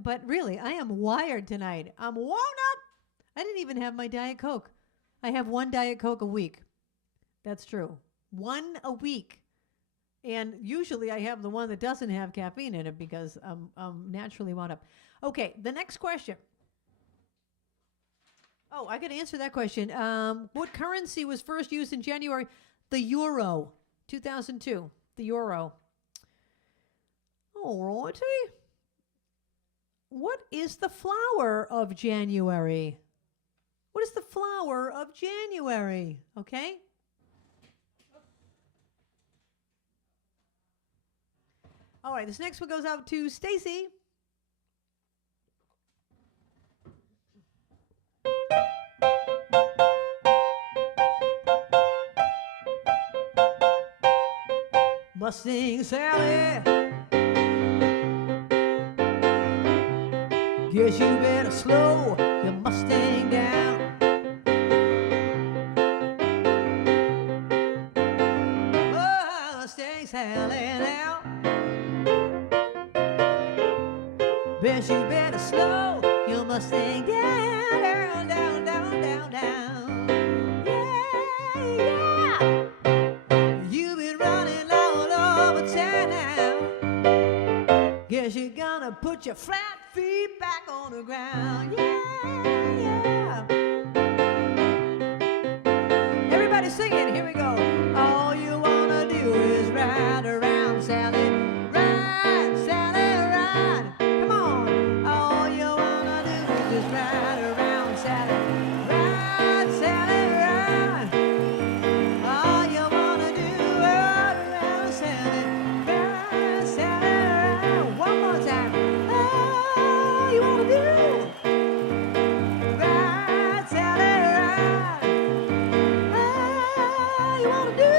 But really, I am wired tonight. I'm wound up. I didn't even have my Diet Coke. I have one Diet Coke a week. That's true. One a week. And usually I have the one that doesn't have caffeine in it because I'm naturally wound up. Okay, the next question. Oh, I got to answer that question. What currency was first used in January? The euro, 2002. The euro. All righty. What is the flower of January? What is the flower of January? Okay. All right, this next one goes out to Stacy. Mustang Sally, guess you better slow your Mustang down. Oh, Mustang Sally now, guess you better slow your Mustang down, down, down, down, down, down. Yeah, yeah. You've been running all over town. Guess you're gonna put your flat feet back on the ground. Yeah, yeah. Everybody sing it. Here we go. All you wanna do is ride around, Sally. Ride, Sally, ride. Come on. All you wanna do is just ride around, Sally. Ride, Sally, ride. All you wanna do is ride around, Sally. Ride, Sally, ride. One more time. All you wanna do. Ride, Sally, ride. All you wanna do.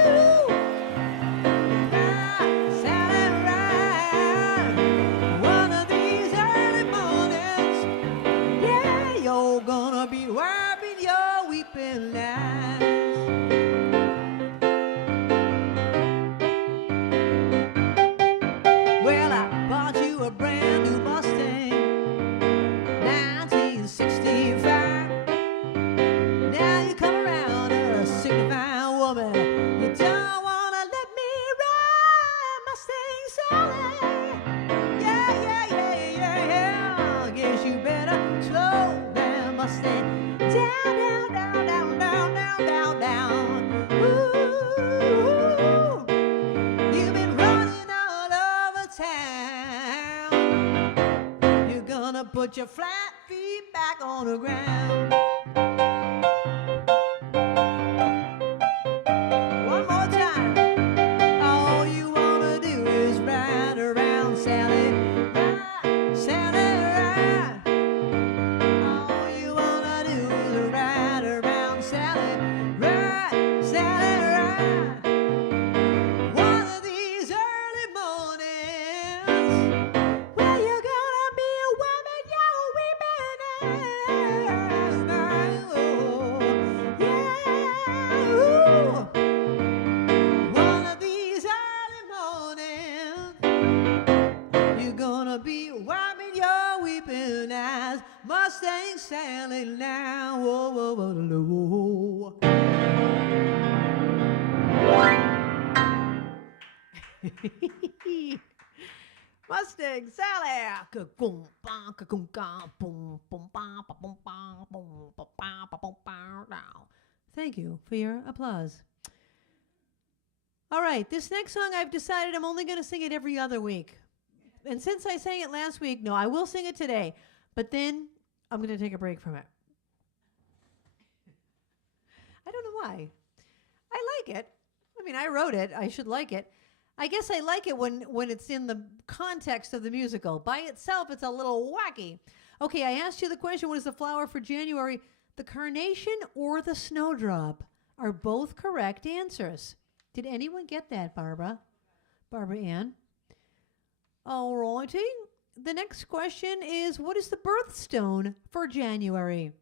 Ride, Sally, ride. One of these early mornings, yeah, you're gonna be wiping your weeping eyes. Well, I bought you a brand new Mustang, 1965. Now you come around a signifying woman. You don't wanna let me ride Mustang Sally. Yeah, yeah, yeah, yeah, yeah. Guess you better slow down, Mustang. Down, down, down, down, down, down, down, down. Ooh, you've been running all over town. You're gonna put your flat feet back on the ground. One more time. All you wanna do is ride around, Sally. Ride, Sally, ride. All you wanna do is ride around, Sally. Ride, Sally, ride. One of these early mornings, well, you're gonna be warming your weeping eyes. Oh, yeah, ooh. One of these early mornings, you're gonna be wiping your weeping eyes. Mustang Sally now. Whoa, whoa, whoa, whoa. Mustang Sally. Thank you for your applause. All right, this next song I've decided I'm only going to sing it every other week. And since I sang it last week, no, I will sing it today. But then I'm going to take a break from it. I don't know why. I like it. I mean, I wrote it. I should like it. I guess I like it when it's in the context of the musical. By itself, it's a little wacky. Okay, I asked you the question, what is the flower for January? The carnation or the snowdrop are both correct answers. Did anyone get that, Barbara? Barbara Ann? All righty. The next question is, what is the birthstone for January?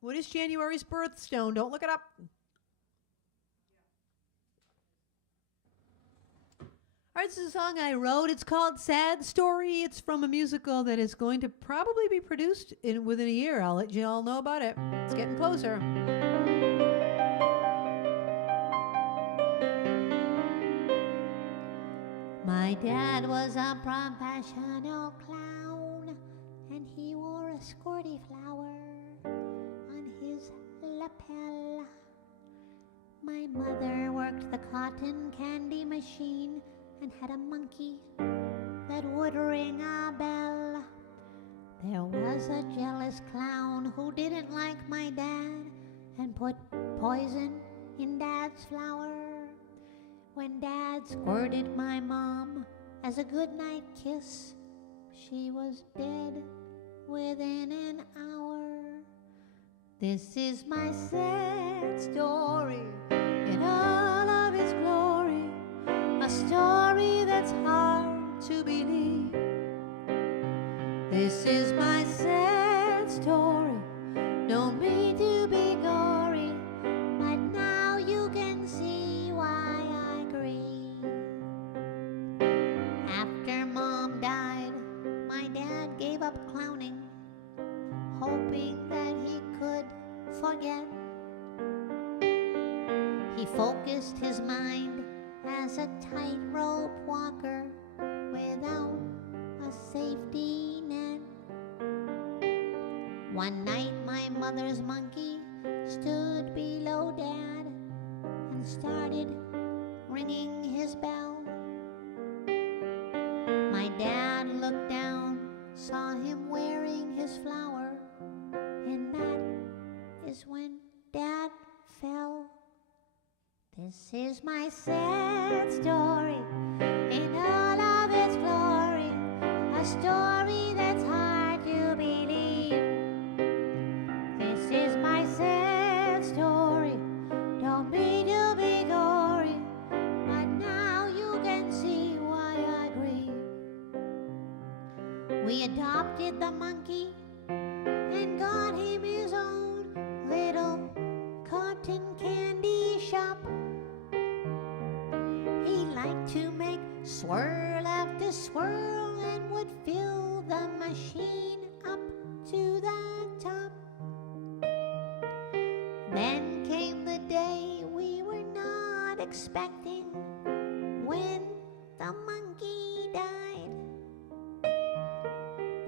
What is January's birthstone? Don't look it up. All right, this is a song I wrote. It's called Sad Story. It's from a musical that is going to probably be produced within a year. I'll let you all know about it. It's getting closer. My dad was a professional clown, and he wore a squirty flower on his lapel. My mother worked the cotton candy machine and had a monkey that would ring a bell. There was a jealous clown who didn't like my dad and put poison in Dad's flower. When Dad squirted my mom as a goodnight kiss, she was dead within an hour. This is my sad story in all of its glory, a story that's hard to believe. This is my sad story, don't mean to be gory, but now you can see why I grieve. After Mom died, my dad gave up clowning, hoping that he could forget. He focused his mind as a tightrope walker without a safety net. One night my mother's monkey stood below Dad and started ringing his bell. My dad looked down, saw him wearing his flower, and that is when Dad fell. This is my sad story in all of its glory, a story that's hard to believe. This is my sad story, don't mean to be gory, but now you can see why I grieve. We adopted the monkey and got him his own little cotton candy shop. He liked to make swirl after swirl and would fill the machine up to the top. Then came the day we were not expecting, when the monkey died.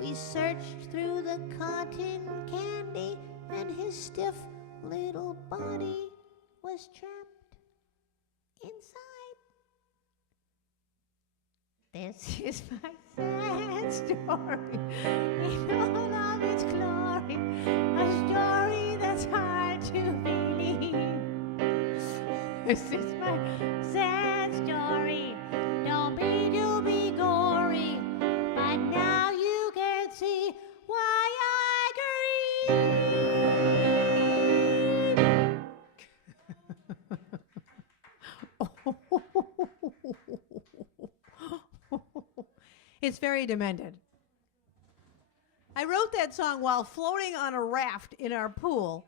We searched through the cotton candy and his stiff little body was trapped inside. This is my sad story in all of its glory, a story that's hard to believe. This is my sad story, don't mean to be gory, but now you can see why I It's very demented. I wrote that song while floating on a raft in our pool.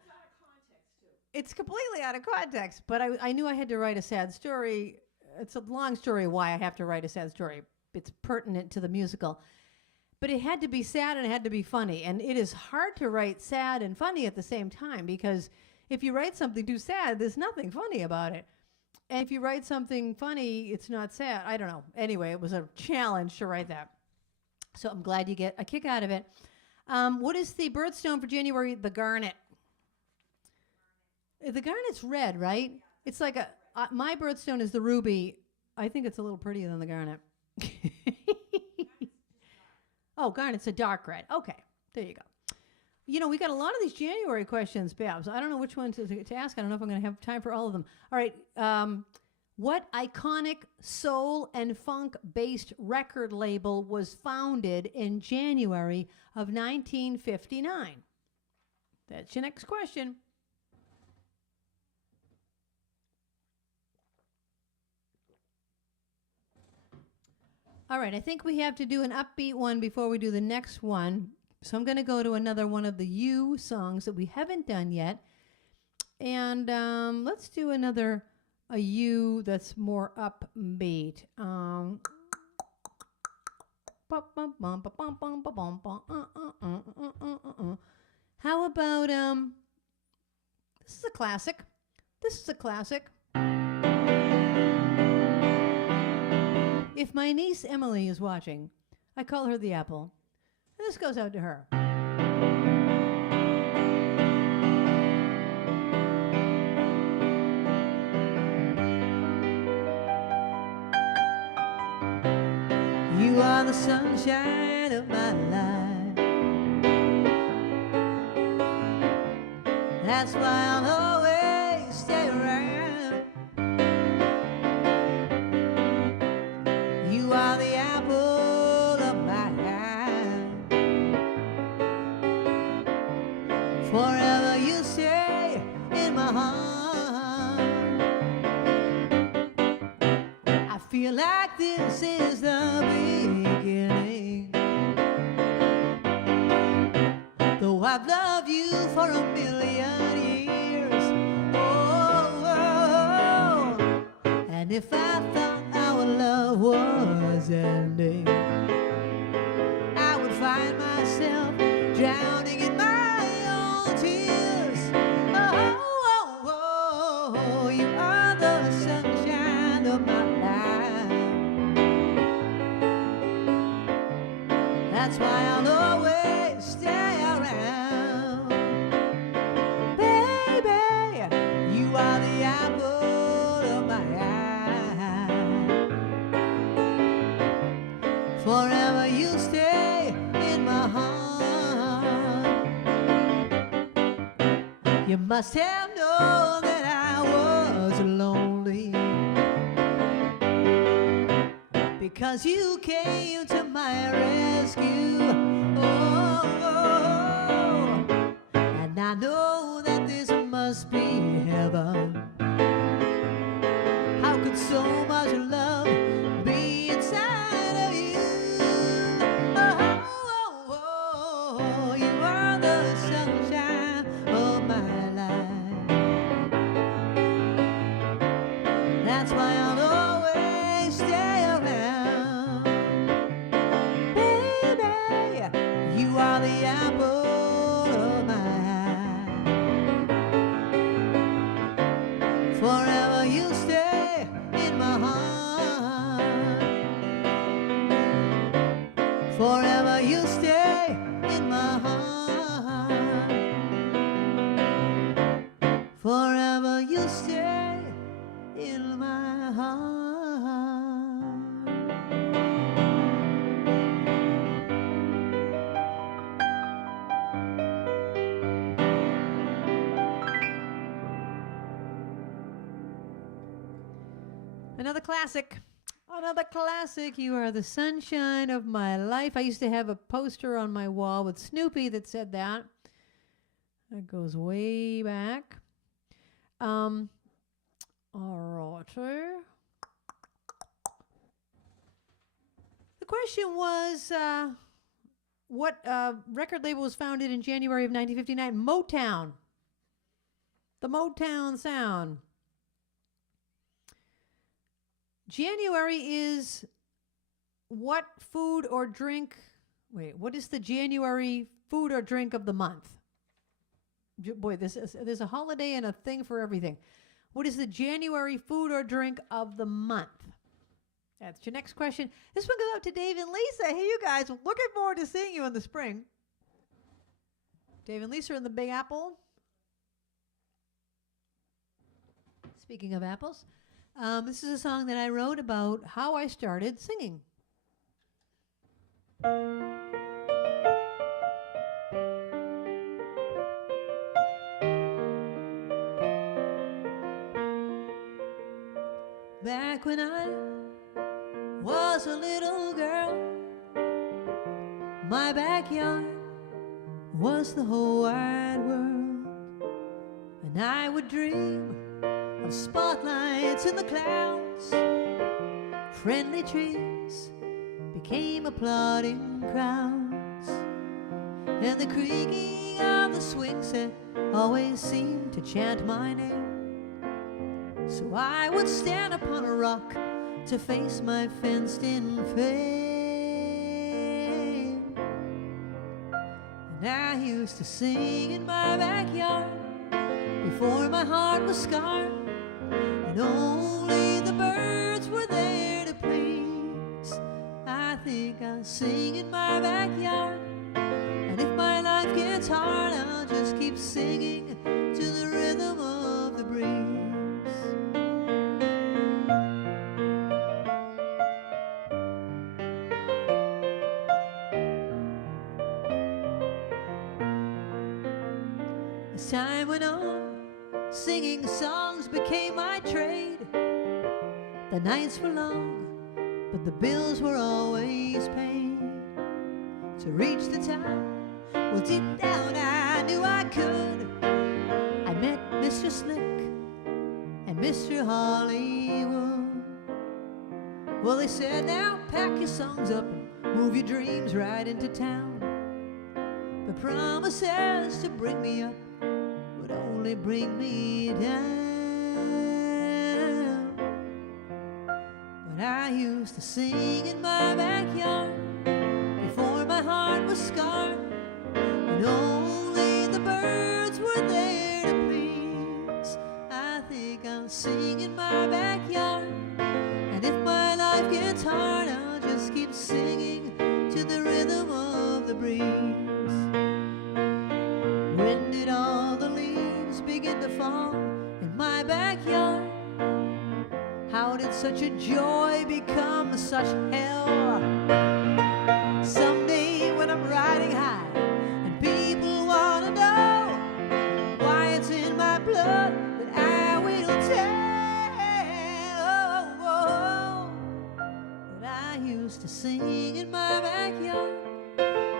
It's completely out of context, but I knew I had to write a sad story. It's a long story why I have to write a sad story. It's pertinent to the musical. But it had to be sad and it had to be funny. And it is hard to write sad and funny at the same time, because if you write something too sad, there's nothing funny about it. And if you write something funny, it's not sad. I don't know. Anyway, it was a challenge to write that. So I'm glad you get a kick out of it. What is the birthstone for January? The garnet. The garnet's red, right? It's like my birthstone is the ruby. I think it's a little prettier than the garnet. Oh, garnet's a dark red. Okay, there you go. You know, we got a lot of these January questions, Babs. I don't know which one to ask. I don't know if I'm going to have time for all of them. All right. What iconic soul and funk-based record label was founded in January of 1959? That's your next question. All right, I think we have to do an upbeat one before we do the next one. So I'm going to go to another one of the You songs that we haven't done yet. And let's do another a You that's more upbeat. How about this is a classic. This is a classic. If my niece Emily is watching, I call her the apple. And this goes out to her. You are the sunshine of my life. That's why I'll always stay around. Forever you stay in my heart. I feel like this is the beginning, though I've loved you for a million years. Oh, and if I thought our love was ending, I would find myself drowning in my own tears. Oh, you are the sunshine of my life. That's why I'll always stay around. Baby, you are the apple of my eye. Forever you stay in my heart. You must have known that I was lonely, because you came to my rescue. Oh, and I know that this must be heaven. How could so much love be inside of you? Oh, you are the sunshine of my life. That's why I'll always stay around. Baby, you are the apple of my eye. Forever you stay in my heart. Forever you stay in my heart. Forever you stay in my heart. Another classic. Another classic. You are the sunshine of my life. I used to have a poster on my wall with Snoopy that said that. That goes way back. All righty. The question was, what record label was founded in January of 1959? Motown. The Motown sound. January is what food or drink? Wait, what is the January food or drink of the month? Boy, there's a holiday and a thing for everything. What is the January food or drink of the month? That's your next question. This one goes out to Dave and Lisa. Hey, you guys, looking forward to seeing you in the spring. Dave and Lisa are in the Big Apple. Speaking of apples. This is a song that I wrote about how I started singing. Back when I was a little girl, my backyard was the whole wide world, and I would dream of spotlights in the clouds. Friendly trees became applauding crowds, and the creaking of the swing set always seemed to chant my name. So I would stand upon a rock to face my fenced-in fame, and I used to sing in my backyard before my heart was scarred, and only the birds were there to please. I think I'll sing in my backyard, and if my life gets hard, I'll just keep singing to the rhythm of the breeze. As time went on, singing songs became my trade. The nights were long, but the bills were always paid. To reach the top, well, deep down I knew I could. I met Mr. Slick and Mr. Hollywood. Well, they said, now pack your songs up and move your dreams right into town. The promises to bring me up would only bring me down. But I used to sing in my backyard before my heart was scarred, and only the birds were there to please. I think I'll sing in my backyard, and if my life gets hard, I'll just keep singing to the rhythm of the breeze. When did all the leaves begin to fall in my backyard? How did such a joy become such hell? Someday when I'm riding high and people want to know why it's in my blood, that I will tell. That I used to sing in my backyard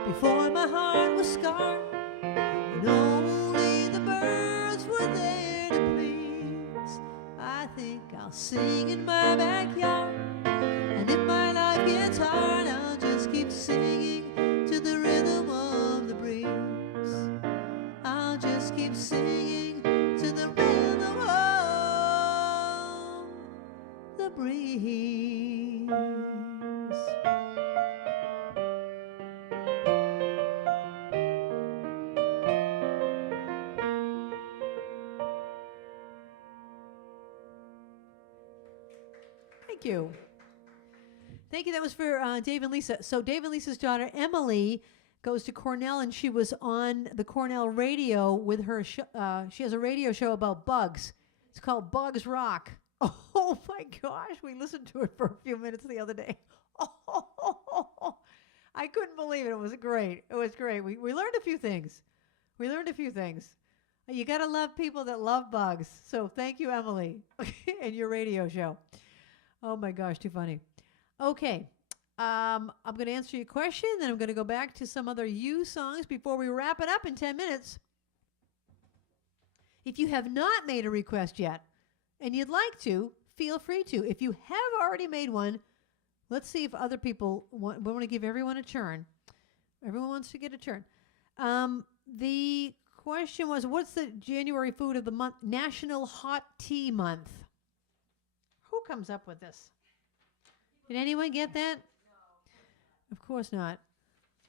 before my heart was scarred, and only the birds were there to please. I think I'll sing in my backyard, and if my life gets hard, I'll just keep singing to the rhythm of the breeze. I'll just keep singing to the rhythm of the breeze. Thank you. Thank you. That was for Dave and Lisa. So Dave and Lisa's daughter, Emily, goes to Cornell, and she was on the Cornell radio with her. She has a radio show about bugs. It's called Bugs Rock. Oh, my gosh. We listened to it for a few minutes the other day. Oh, I couldn't believe it. It was great. It was great. We learned a few things. You got to love people that love bugs. So thank you, Emily, and your radio show. Oh, my gosh, too funny. Okay, I'm going to answer your question, then I'm going to go back to some other You songs before we wrap it up in 10 minutes. If you have not made a request yet, and you'd like to, feel free to. If you have already made one, let's see if other people want. We want to give everyone a turn. Everyone wants to get a turn. The question was, what's the January food of the month? National Hot Tea Month. Who comes up with this? Did anyone get that? No. Of course not.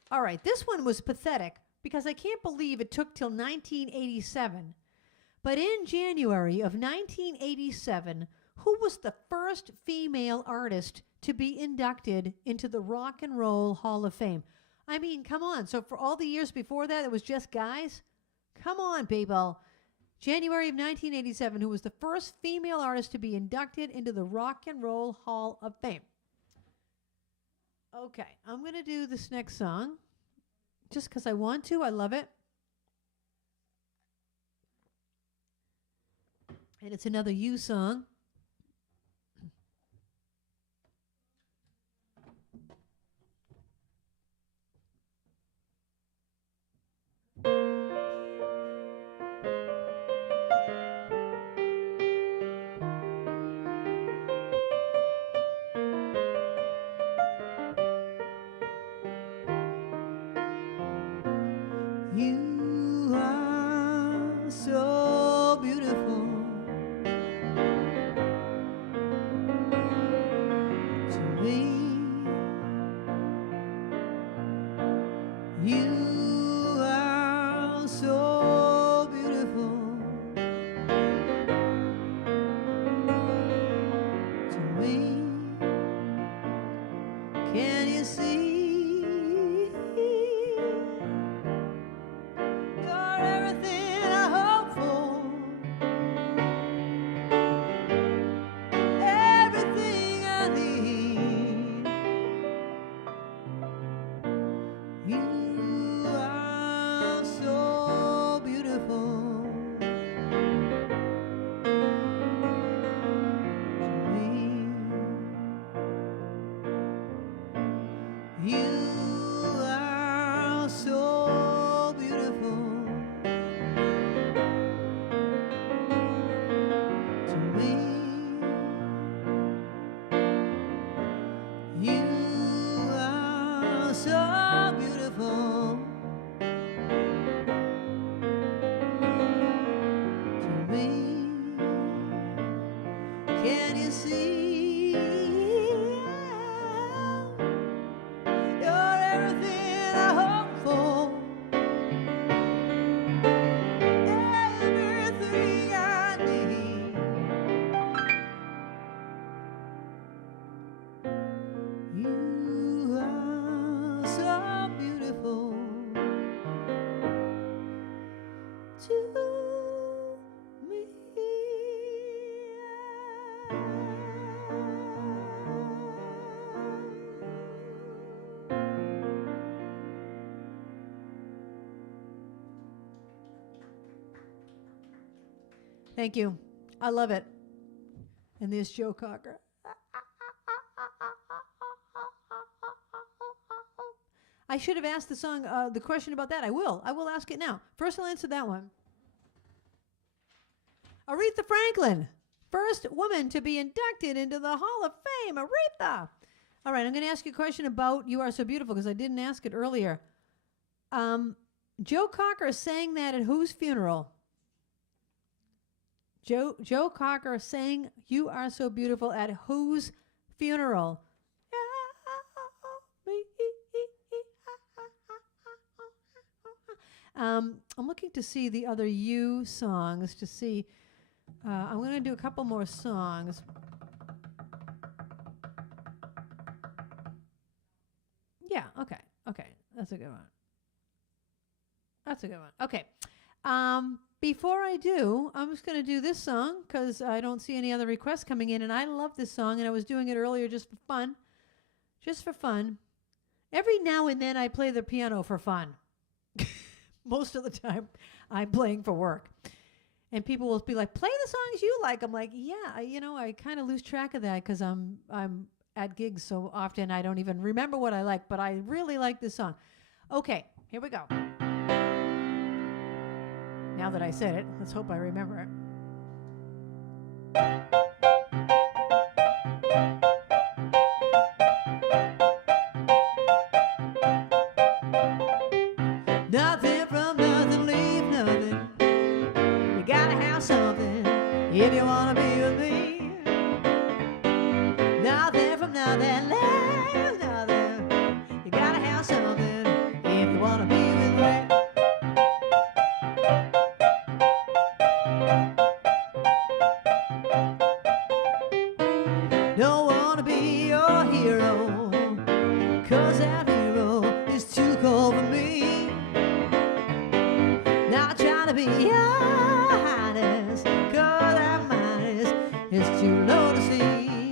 All right, this one was pathetic because I can't believe it took till 1987. But in January of 1987, who was the first female artist to be inducted into the Rock and Roll Hall of Fame? I mean, come on. So for all the years before that, it was just guys? Come on, people. January of 1987, who was the first female artist to be inducted into the Rock and Roll Hall of Fame? Okay, I'm going to do this next song just because I want to. I love it. And it's another You song. You are so beautiful to me. You are so beautiful to me. Can you see? You Thank you. I love it. And there's Joe Cocker. I should have asked the question about that. I will ask it now. First, I'll answer that one. Aretha Franklin, first woman to be inducted into the Hall of Fame. Aretha. All right, I'm going to ask you a question about You Are So Beautiful because I didn't ask it earlier. Joe Cocker sang that at whose funeral? Joe Cocker sang You Are So Beautiful at whose funeral? I'm looking to see the other You songs to see. I'm going to do a couple more songs. Yeah, okay. That's a good one. Okay. Before I do, I'm just going to do this song because I don't see any other requests coming in, and I love this song, and I was doing it earlier just for fun. Every now and then I play the piano for fun. Most of the time I'm playing for work. And people will be like, play the songs you like. I'm like, yeah, I kind of lose track of that because I'm at gigs so often I don't even remember what I like, but I really like this song. Okay, here we go. Now that I said it, let's hope I remember it. Nothing from nothing, leave nothing. You gotta have something if you wanna be with me. Nothing from nothing, leave nothing. You gotta have something if you wanna be with me. Don't wanna be your hero, 'cause that hero is too cold for me. Not trying to be your highness, 'cause that minus is too low to see.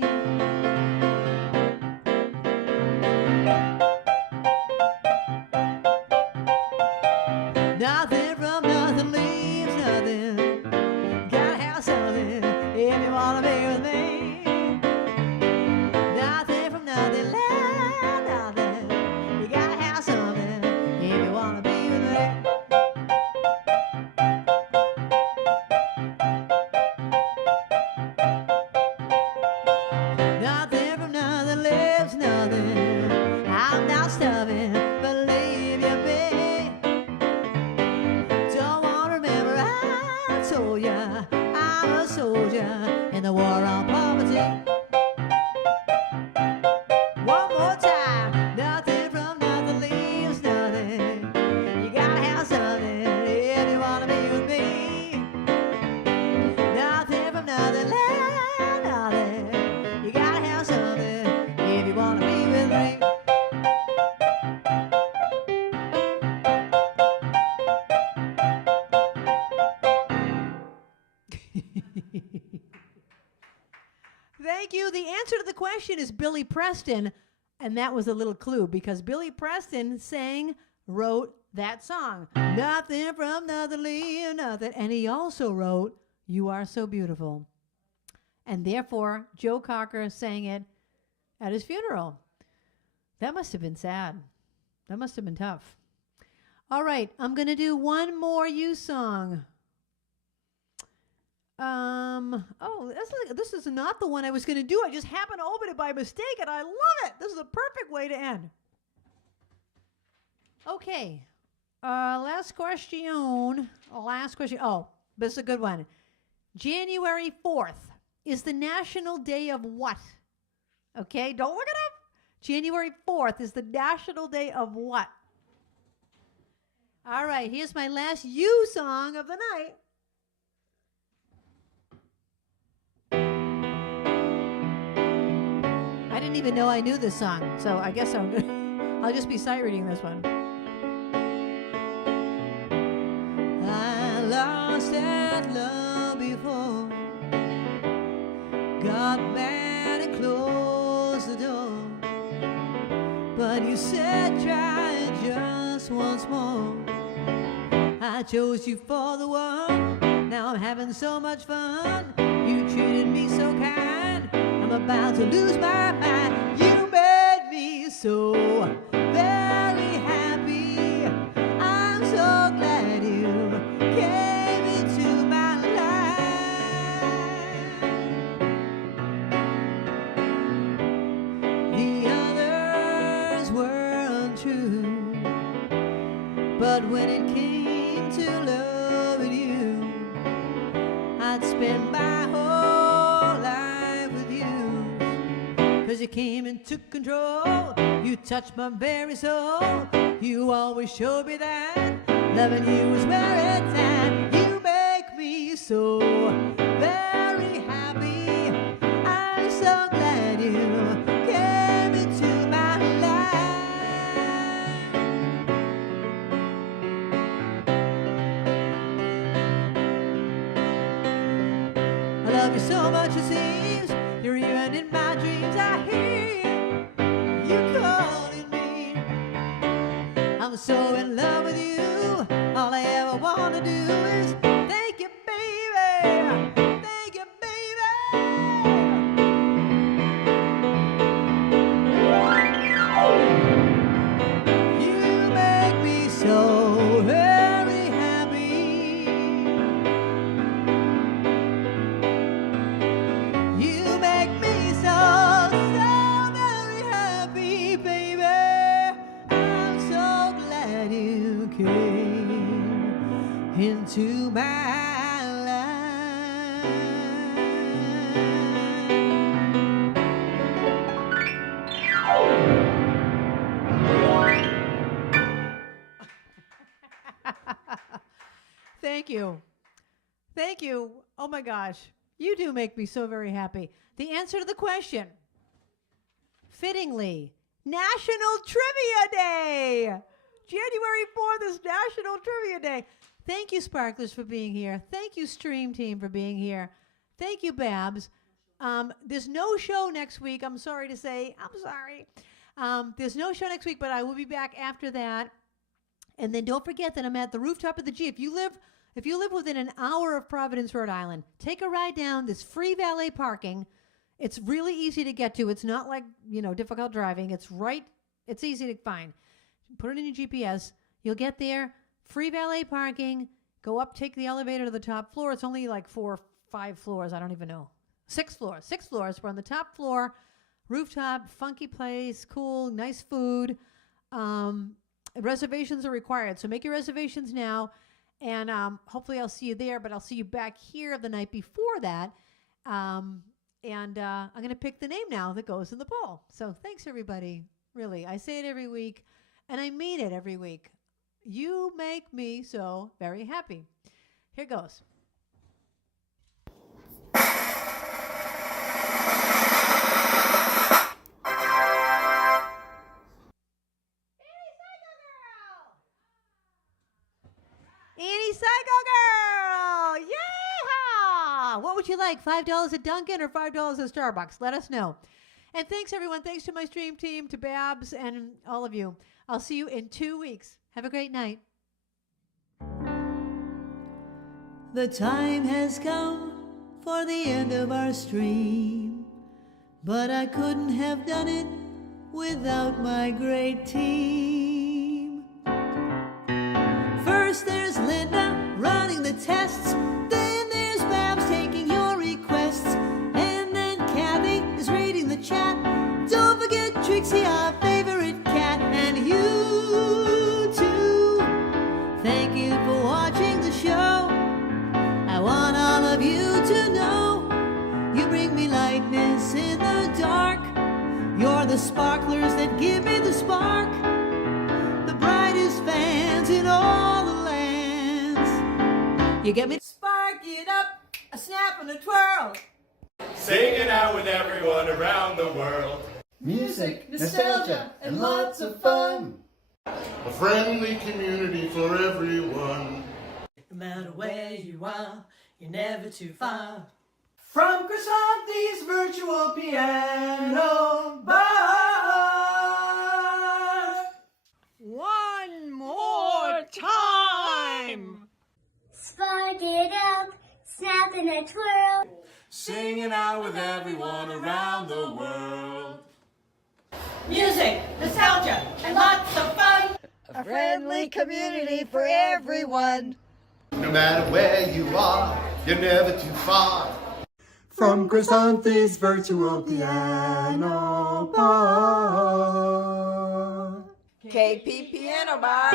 Nothing from nothing leaves nothing. Gotta have something if you wanna be with me. Nothing from nothing, left nothing. You gotta have something if you wanna be with me. Nothing from nothing lives nothing. I'm not stuffing, believe you me. Don't want to remember I told ya I'm a soldier in the war on poverty. One more time. Nothing from nothing leaves nothing. You gotta have something if you wanna be with me. Nothing from nothing, left nothing. You gotta have something if you wanna be with me. Thank you. The answer to the question is Billy Preston, and that was a little clue because Billy Preston wrote that song. Nothing from nothing, leave nothing. And he also wrote You Are So Beautiful. And therefore, Joe Cocker sang it at his funeral. That must have been sad. That must have been tough. All right, I'm going to do one more You song. This is not the one I was going to do. I just happened to open it by mistake, and I love it. This is a perfect way to end. Okay. Last question. Oh, this is a good one. January 4th is the National Day of what? Okay, don't look it up. January 4th is the National Day of what? All right, here's my last You song of the night. I didn't even know I knew this song, so I guess I'll just be sight reading this one. I lost that love before, got mad and closed the door, but you said try it just once more. I chose you for the one. Now I'm having so much fun. You treated me so kind. I'm about to lose my mind. You made me so very happy. I'm so glad you came into my life. The others were untrue, but when it came to loving you, I'd spend my whole life with you. 'Cause you came and took control. You touched my very soul. You always showed me that loving you was where it's at. You make me so very happy. I'm so glad you came into my life. I love you so much it seems. You're even in my dreams. I hear you calling me. I'm so in love with you. All I ever want to do is thank you, baby. Thank you, baby. You make me so very happy. You make me so very happy, baby. I'm so glad you came into my life. Thank you. Thank you. Oh my gosh. You do make me so very happy. The answer to the question, fittingly, National Trivia Day. January 4th is National Trivia Day. Thank you, Sparklers, for being here. Thank you, Stream Team, for being here. Thank you, Babs. There's no show next week. I'm sorry to say. I'm sorry. There's no show next week, but I will be back after that. And then don't forget that I'm at the rooftop of the G. If you live within an hour of Providence, Rhode Island, take a ride down. There's free valet parking. It's really easy to get to. It's not like, difficult driving. It's easy to find. Put it in your GPS. You'll get there. Free valet parking. Go up, take the elevator to the top floor. It's only like 4 or 5 floors. I don't even know. 6 floors. 6 floors. We're on the top floor. Rooftop, funky place, cool, nice food. Reservations are required. So make your reservations now. And hopefully I'll see you there, but I'll see you back here the night before that. And I'm going to pick the name now that goes in the poll. So thanks, everybody. Really, I say it every week, and I mean it every week. You make me so very happy. Here goes. Annie Psycho Girl! Yeah! What would you like? $5 at Dunkin' or $5 at Starbucks? Let us know. And thanks, everyone. Thanks to my stream team, to Babs, and all of you. I'll see you in 2 weeks. Have a great night. The time has come for the end of our stream, but I couldn't have done it without my great team. First there's Linda running the tests, then there's Babs taking your requests, and then Kathy is reading the chat. Don't forget Trixie, our favorite cat, and you too. Thank you for watching the show. I want all of you to know you bring me lightness in the dark. You're the sparklers that give me the spark, the brightest fans in all the lands. You get me? Spark it up, a snap and a twirl. Singing out with everyone around the world. Music, nostalgia, and lots of fun. A friendly community for everyone. No matter where you are, you're never too far From Krisanthi's virtual piano bar. One more time. in a twirl. Singing out with everyone around the world. Music, nostalgia, and lots of fun. A friendly community for everyone. No matter where you are, you're never too far. From Krisanthi's virtual piano bar. KP Piano Bar.